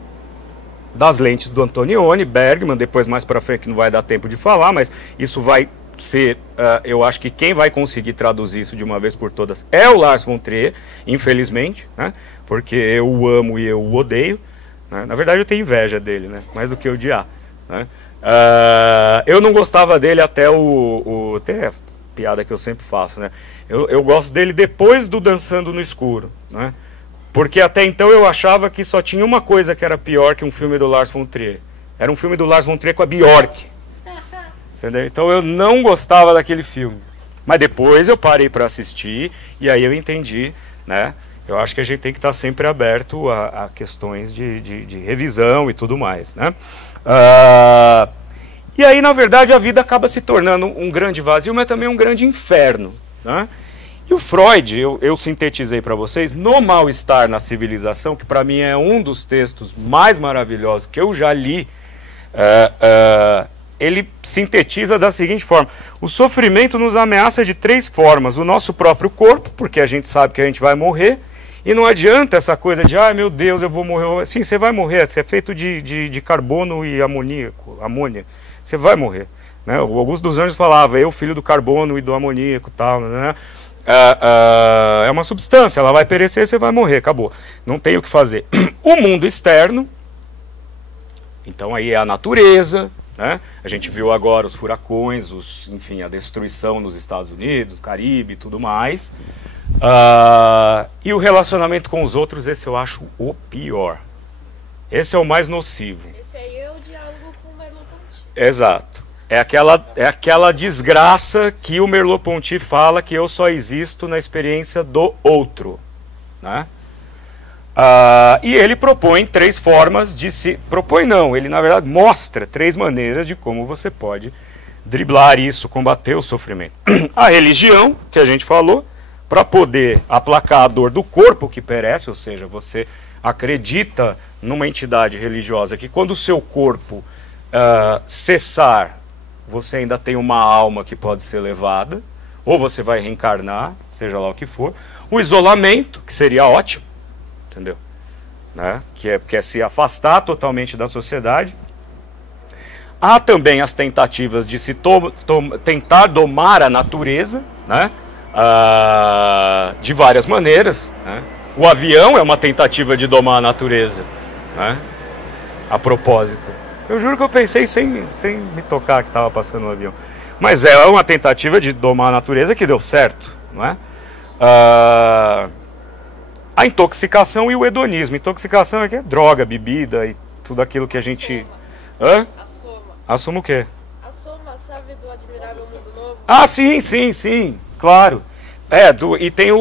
das lentes do Antonioni, Bergman, depois mais para frente que não vai dar tempo de falar, mas isso vai ser, eu acho que quem vai conseguir traduzir isso de uma vez por todas é o Lars von Trier, infelizmente, né? Porque eu o amo e eu o odeio, né? Na verdade eu tenho inveja dele, né? Mais do que odiar, né? Eu não gostava dele até tem a piada que eu sempre faço, né? Eu gosto dele depois do Dançando no Escuro, né? Porque até então eu achava que só tinha uma coisa que era pior que um filme do Lars von Trier. Era um filme do Lars von Trier com a Björk. Entendeu? Então eu não gostava daquele filme. Mas depois eu parei para assistir e aí eu entendi, né? Eu acho que a gente tem que estar sempre aberto a questões de revisão e tudo mais, né? E aí, na verdade, a vida acaba se tornando um grande vazio, mas também um grande inferno, né? E o Freud, eu sintetizei para vocês, no Mal-Estar na Civilização, que para mim é um dos textos mais maravilhosos que eu já li, ele sintetiza da seguinte forma: o sofrimento nos ameaça de 3 formas. O nosso próprio corpo, porque a gente sabe que a gente vai morrer, e não adianta essa coisa de, meu Deus, eu vou morrer. Sim, você vai morrer, você é feito de carbono e amônia, você vai morrer, né? O Augusto dos Anjos falava, eu filho do carbono e do amoníaco, tal, né? É uma substância, ela vai perecer, você vai morrer, acabou. Não tem o que fazer. O mundo externo, então aí é a natureza, né? A gente viu agora os furacões, enfim, a destruição nos Estados Unidos, Caribe e tudo mais. E o relacionamento com os outros, esse eu acho o pior. Esse é o mais nocivo. Esse aí é o diálogo com o Merleau-Ponty. Exato. É aquela desgraça que o Merleau-Ponty fala que eu só existo na experiência do outro, né? E ele propõe 3 formas de se... Propõe não, ele na verdade mostra 3 maneiras de como você pode driblar isso, combater o sofrimento. A religião, que a gente falou, para poder aplacar a dor do corpo que perece, ou seja, você acredita numa entidade religiosa que quando o seu corpo cessar, você ainda tem uma alma que pode ser levada, ou você vai reencarnar, seja lá o que for. O isolamento, que seria ótimo, entendeu? Né? Que é se afastar totalmente da sociedade. Há também as tentativas de se tentar domar a natureza, né? De várias maneiras, né? O avião é uma tentativa de domar a natureza, né? A propósito. Eu juro que eu pensei sem me tocar que estava passando um avião. Mas é uma tentativa de domar a natureza que deu certo, não é? A intoxicação e o hedonismo. Intoxicação é que é droga, bebida e tudo aquilo que a gente... Hã? Assoma o quê? Assoma, sabe, do Admirável Mundo Novo? Ah, sim, claro. E tem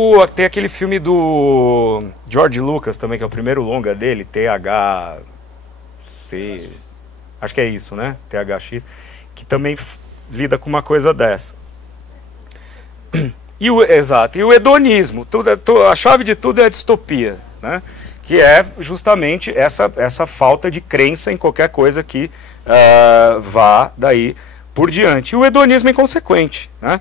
aquele filme do George Lucas também, que é o primeiro longa dele, THC, acho que é isso, né? THX, que também lida com uma coisa dessa. Exato, e o hedonismo, a chave de tudo é a distopia, né? Que é justamente essa falta de crença em qualquer coisa que vá daí por diante. E o hedonismo inconsequente, né?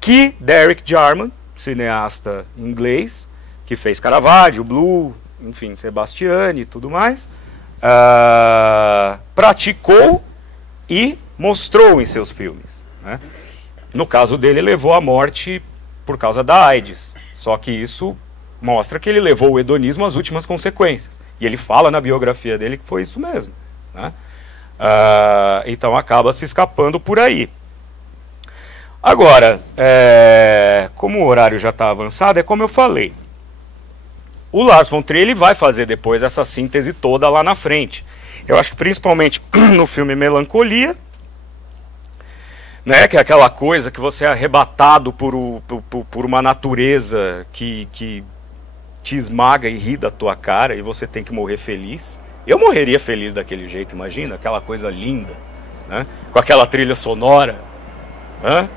Que Derek Jarman, cineasta inglês, que fez Caravaggio, Blue, enfim, Sebastiani e tudo mais, praticou e mostrou em seus filmes, né? No caso dele, levou à morte por causa da AIDS. Só que isso mostra que ele levou o hedonismo às últimas consequências. E ele fala na biografia dele que foi isso mesmo, né? Então acaba se escapando por aí. Agora, como o horário já está avançado, é como eu falei. O Lars von Trier ele vai fazer depois essa síntese toda lá na frente. Eu acho que principalmente no filme Melancolia, né, que é aquela coisa que você é arrebatado por uma natureza que te esmaga e ri da tua cara e você tem que morrer feliz. Eu morreria feliz daquele jeito, imagina, aquela coisa linda, né, com aquela trilha sonora, né?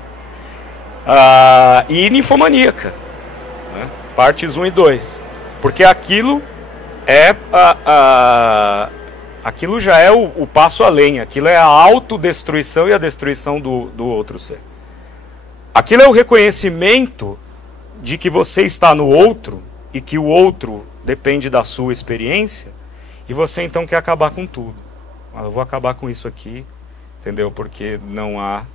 E Ninfomaníaca, né, partes 1 e 2, porque aquilo aquilo já é o passo além, aquilo é a autodestruição e a destruição do outro ser. Aquilo é o reconhecimento de que você está no outro e que o outro depende da sua experiência e você então quer acabar com tudo. Eu vou acabar com isso aqui, entendeu? Porque não há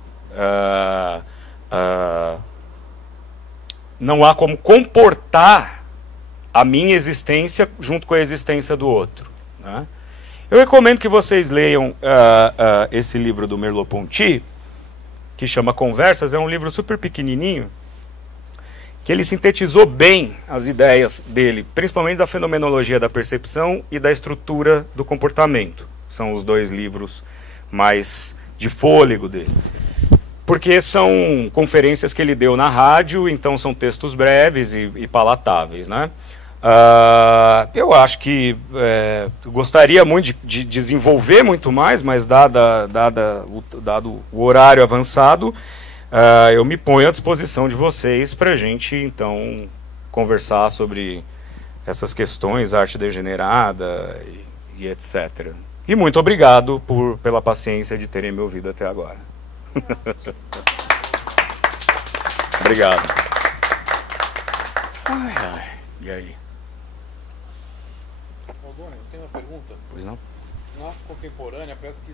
como comportar a minha existência junto com a existência do outro, né? Eu recomendo que vocês leiam esse livro do Merleau-Ponty, que chama Conversas. É um livro super pequenininho, que ele sintetizou bem as ideias dele, principalmente da fenomenologia da percepção e da estrutura do comportamento. São os 2 livros mais de fôlego dele. Porque são conferências que ele deu na rádio, então são textos breves e palatáveis, né? Eu acho que gostaria muito de desenvolver muito mais, mas dado o horário avançado, eu me ponho à disposição de vocês para a gente, então, conversar sobre essas questões, arte degenerada e etc. E muito obrigado pela paciência de terem me ouvido até agora. Obrigado. E aí? Aldônio, eu tenho uma pergunta. Pois não? Na arte contemporânea, parece que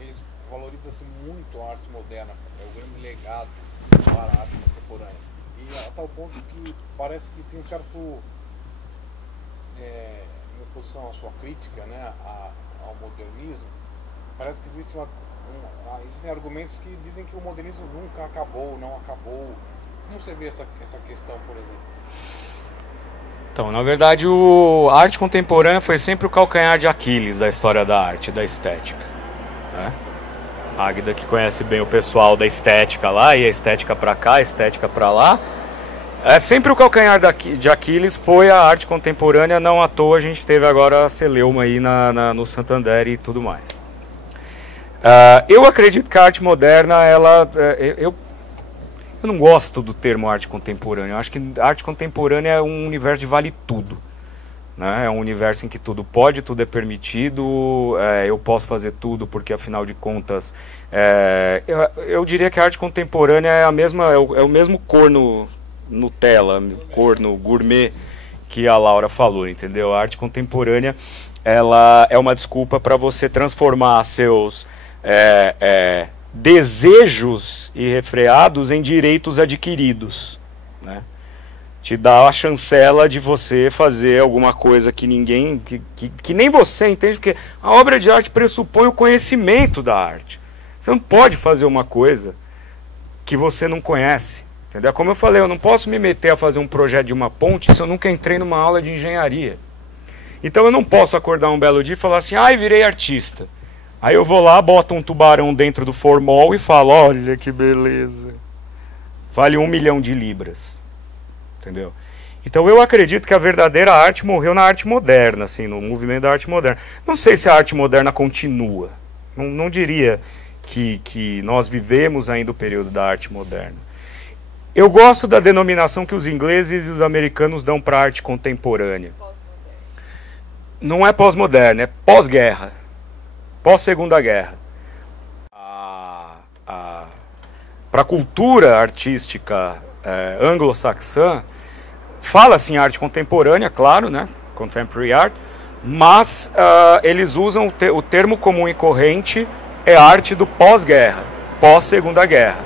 eles valorizam muito a arte moderna, é o grande legado para a arte contemporânea. E a tal ponto que parece que tem um certo, em oposição à sua crítica, né, ao modernismo, parece que existem argumentos que dizem que o modernismo nunca acabou, não acabou. Como você vê essa questão, por exemplo? Então, na verdade, a arte contemporânea foi sempre o calcanhar de Aquiles da história da arte, da estética, né? A Águida que conhece bem o pessoal da estética lá, e a estética para cá, a estética para lá. Sempre o calcanhar de Aquiles foi a arte contemporânea, não à toa a gente teve agora a celeuma aí no Santander e tudo mais. Eu acredito que a arte moderna, eu não gosto do termo arte contemporânea. Eu acho que a arte contemporânea é um universo de vale tudo, né? É um universo em que tudo pode, tudo é permitido, eu posso fazer tudo porque, afinal de contas, eu diria que a arte contemporânea é o mesmo corno Nutella, corno gourmet que a Laura falou, entendeu? A arte contemporânea, ela é uma desculpa para você transformar seus desejos irrefreados em direitos adquiridos, né? Te dá a chancela de você fazer alguma coisa que ninguém, que nem você entende, porque a obra de arte pressupõe o conhecimento da arte. Você não pode fazer uma coisa que você não conhece, entendeu? Como eu falei, eu não posso me meter a fazer um projeto de uma ponte se eu nunca entrei numa aula de engenharia. Então eu não posso acordar um belo dia e falar assim, ai, virei artista. Aí eu vou lá, boto um tubarão dentro do formol e falo, olha que beleza. Vale 1 milhão de libras. Entendeu? Então eu acredito que a verdadeira arte morreu na arte moderna, assim, no movimento da arte moderna. Não sei se a arte moderna continua. Não diria que nós vivemos ainda o período da arte moderna. Eu gosto da denominação que os ingleses e os americanos dão para a arte contemporânea. Não é pós-moderna, é pós-guerra. Pós-segunda guerra. Para a cultura artística anglo-saxã, fala-se em arte contemporânea, claro, né? Contemporary art, mas eles usam o termo comum e corrente é arte do pós-guerra, pós-segunda guerra.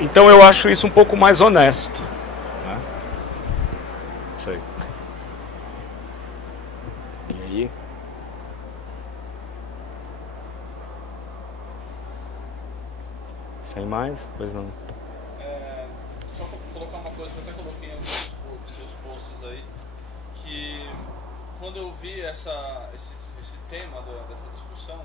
Então eu acho isso um pouco mais honesto, né? Isso aí. E aí? Sem mais? Pois não. Só colocar uma coisa que eu até coloquei em alguns dos seus posts aí, que quando eu vi esse tema dessa discussão,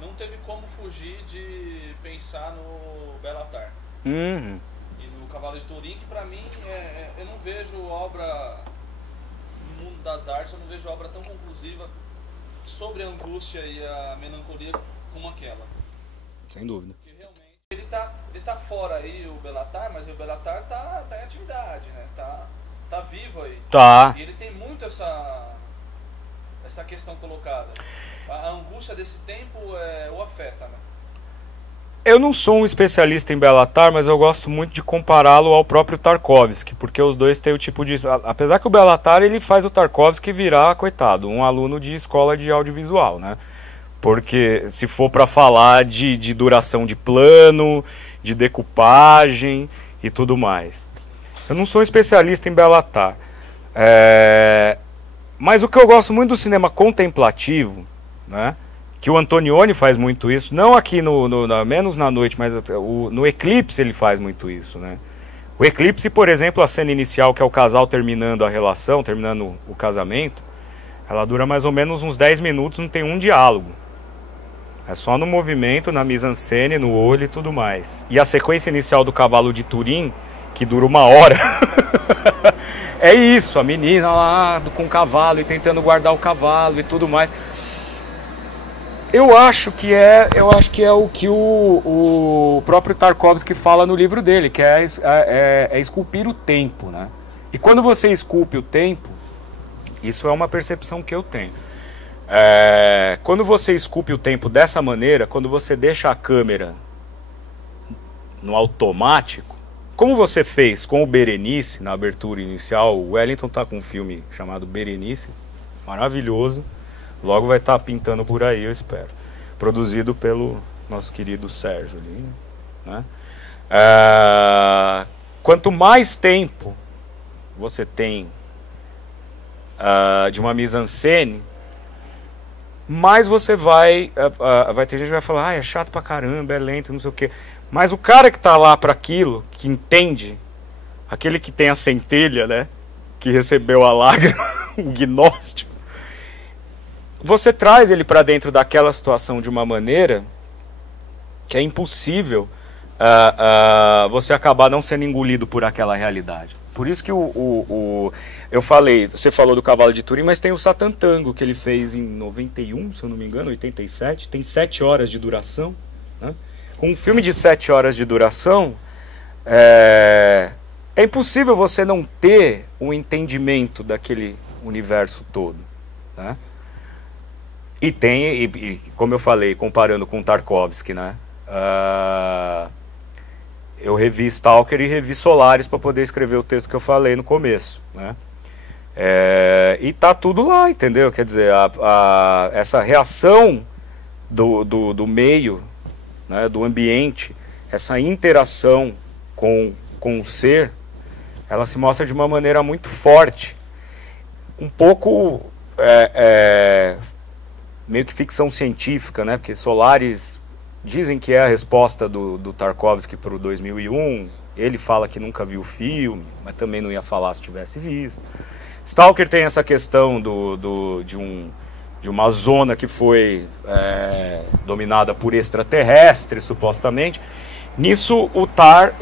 não teve como fugir de pensar no Belatar. Uhum. E no Cavalo de Turim, que pra mim, eu não vejo obra, no mundo das artes, eu não vejo obra tão conclusiva sobre a angústia e a melancolia como aquela. Sem dúvida. Porque realmente ele tá fora aí, o Belatar, mas o Belatar tá em atividade, né? Tá vivo aí. Tá. E ele tem muito essa questão colocada. A angústia desse tempo o afeta, né? Eu não sou um especialista em Belatar, mas eu gosto muito de compará-lo ao próprio Tarkovsky, porque os dois têm o tipo de... Apesar que o Belatar, ele faz o Tarkovsky virar, coitado, um aluno de escola de audiovisual, né? Porque se for para falar de duração de plano, de decupagem e tudo mais. Eu não sou um especialista em Belatar. Mas o que eu gosto muito do cinema contemplativo, né? Que o Antonioni faz muito isso, não aqui menos na noite, mas no Eclipse ele faz muito isso, né? O Eclipse, por exemplo, a cena inicial, que é o casal terminando a relação, terminando o casamento, ela dura mais ou menos uns 10 minutos, não tem um diálogo. É só no movimento, na mise-en-scène, no olho e tudo mais. E a sequência inicial do Cavalo de Turim, que dura 1 hora, é isso, a menina lá com o cavalo e tentando guardar o cavalo e tudo mais. Eu acho que é o que o próprio Tarkovsky fala no livro dele, que é esculpir o tempo, né? E quando você esculpe o tempo, isso é uma percepção que eu tenho. Quando você esculpe o tempo dessa maneira, quando você deixa a câmera no automático, como você fez com o Berenice, na abertura inicial, o Wellington está com um filme chamado Berenice, maravilhoso. Logo vai estar pintando por aí, eu espero. Produzido pelo nosso querido Sérgio ali, né? Quanto mais tempo você tem de uma mise-en-scène, mais você vai ter gente que vai falar, é chato pra caramba, é lento, não sei o quê. Mas o cara que tá lá para aquilo, que entende, aquele que tem a centelha, né? Que recebeu a lágrima, o gnóstico, você traz ele para dentro daquela situação de uma maneira que é impossível você acabar não sendo engolido por aquela realidade. Por isso que eu falei, você falou do Cavalo de Turim, mas tem o Satan Tango, que ele fez em 91, se eu não me engano, 87, tem 7 horas de duração, né? Com um filme de 7 horas de duração, é impossível você não ter um entendimento daquele universo todo, né? E tem, como eu falei, comparando com Tarkovsky, né? Eu revi Stalker e revi Solaris para poder escrever o texto que eu falei no começo, né? E tá tudo lá, entendeu? Quer dizer, essa reação do meio, né, do ambiente, essa interação com o ser, ela se mostra de uma maneira muito forte, um pouco meio que ficção científica, né? Porque Solaris dizem que é a resposta do Tarkovsky para o 2001. Ele fala que nunca viu o filme, mas também não ia falar se tivesse visto. Stalker tem essa questão de uma zona que foi dominada por extraterrestres, supostamente. Nisso, o Tar,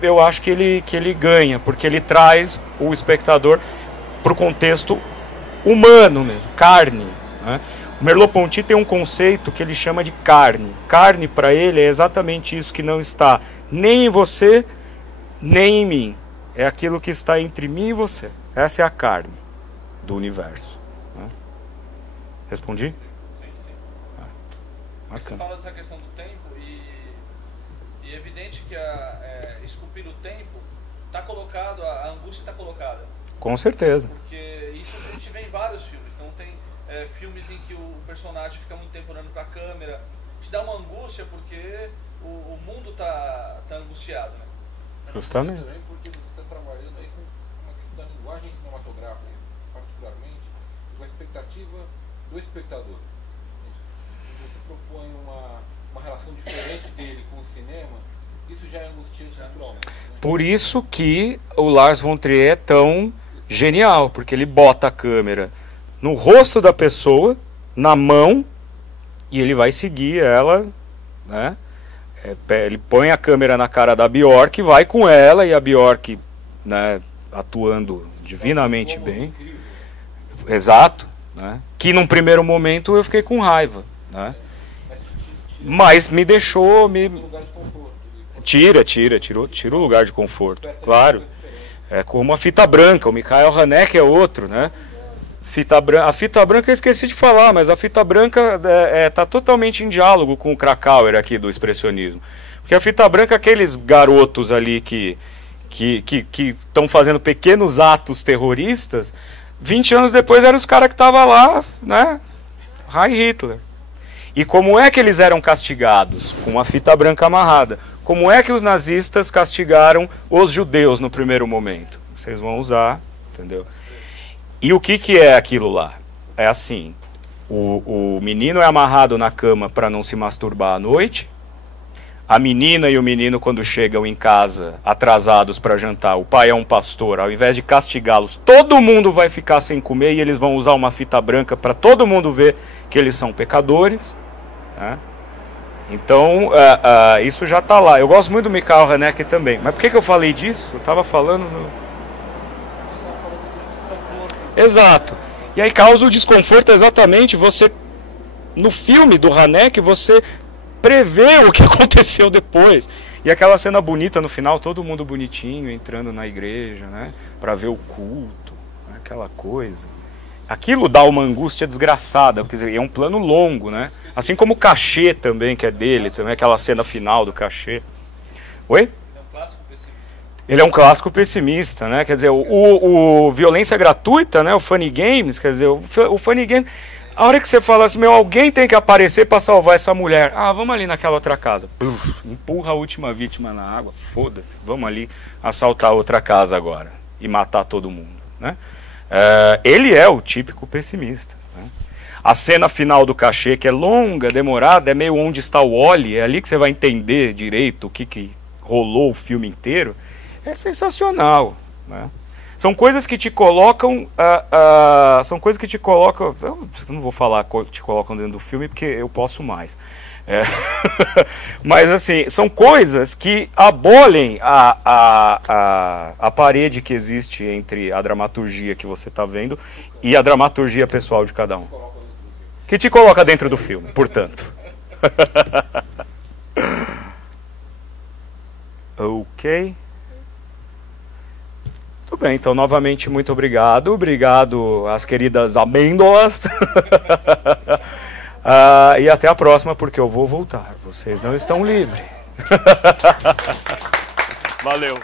eu acho que ele ganha, porque ele traz o espectador para o contexto humano mesmo, carne, né? O Merleau-Ponty tem um conceito que ele chama de carne. Carne, para ele, é exatamente isso que não está nem em você, nem em mim. É aquilo que está entre mim e você. Essa é a carne do universo, né? Respondi? Sim, sim. Você fala dessa questão do tempo e é evidente que esculpir o tempo está colocado, a angústia está colocada. Com certeza. Porque isso a gente vê em vários filmes. Então tem filmes em que o personagem fica muito tempo olhando para a câmera, te dá uma angústia porque o mundo tá angustiado, né? Justamente. Também porque você está trabalhando aí com uma questão da linguagem cinematográfica, particularmente com a expectativa do espectador. Você propõe uma relação diferente dele com o cinema, isso já é angustiante naturalmente, né? Por isso que o Lars von Trier é tão genial, porque ele bota a câmera no rosto da pessoa, na mão, e ele vai seguir ela, né? Ele põe a câmera na cara da Bjork, vai com ela, e a Bjork, né, atuando divinamente bem. Exato, né? Que num primeiro momento eu fiquei com raiva, né? Mas me deixou... Tira o lugar de conforto, claro. É como a Fita Branca, o Mikhail Haneke é outro, né? A Fita Branca eu esqueci de falar, mas a Fita Branca está totalmente em diálogo com o Krakauer aqui do expressionismo. Porque a Fita Branca, aqueles garotos ali que estão fazendo pequenos atos terroristas, 20 anos depois eram os caras que estavam lá, né? Heil Hitler. E como é que eles eram castigados? Com a fita branca amarrada. Como é que os nazistas castigaram os judeus no primeiro momento? Vocês vão usar, entendeu? E o que é aquilo lá? É assim, o menino é amarrado na cama para não se masturbar à noite. A menina e o menino, quando chegam em casa atrasados para jantar, o pai é um pastor, ao invés de castigá-los, todo mundo vai ficar sem comer e eles vão usar uma fita branca para todo mundo ver que eles são pecadores, né? Então, isso já está lá. Eu gosto muito do Mikhail Haneke também. Mas por que eu falei disso? Eu estava falando no... Exato. E aí causa o desconforto exatamente você... No filme do Haneke, você prevê o que aconteceu depois. E aquela cena bonita no final, todo mundo bonitinho, entrando na igreja, né? Para ver o culto, né? Aquela coisa. Aquilo dá uma angústia desgraçada, quer dizer, é um plano longo, né? Assim como o Cachê também, que é dele, também aquela cena final do Cachê. Oi? Ele é um clássico pessimista, né? Quer dizer, o Violência Gratuita, né? O Funny Games, quer dizer, o Funny Games... A hora que você fala assim, alguém tem que aparecer para salvar essa mulher. Ah, vamos ali naquela outra casa. Empurra a última vítima na água, foda-se. Vamos ali assaltar outra casa agora e matar todo mundo, né? Ele é o típico pessimista, né? A cena final do Cachê, que é longa, demorada, é meio onde está o Wally, é ali que você vai entender direito o que rolou o filme inteiro. É sensacional, né? São coisas que te colocam, eu não vou falar te colocam dentro do filme porque eu posso mais. É. Mas assim, são coisas que abolem a parede que existe entre a dramaturgia que você está vendo e a dramaturgia pessoal de cada um. Que te coloca dentro do filme, portanto. Ok. Tudo bem, então novamente muito obrigado. Obrigado às queridas amêndoas. E até a próxima, porque eu vou voltar. Vocês não estão livres. Valeu.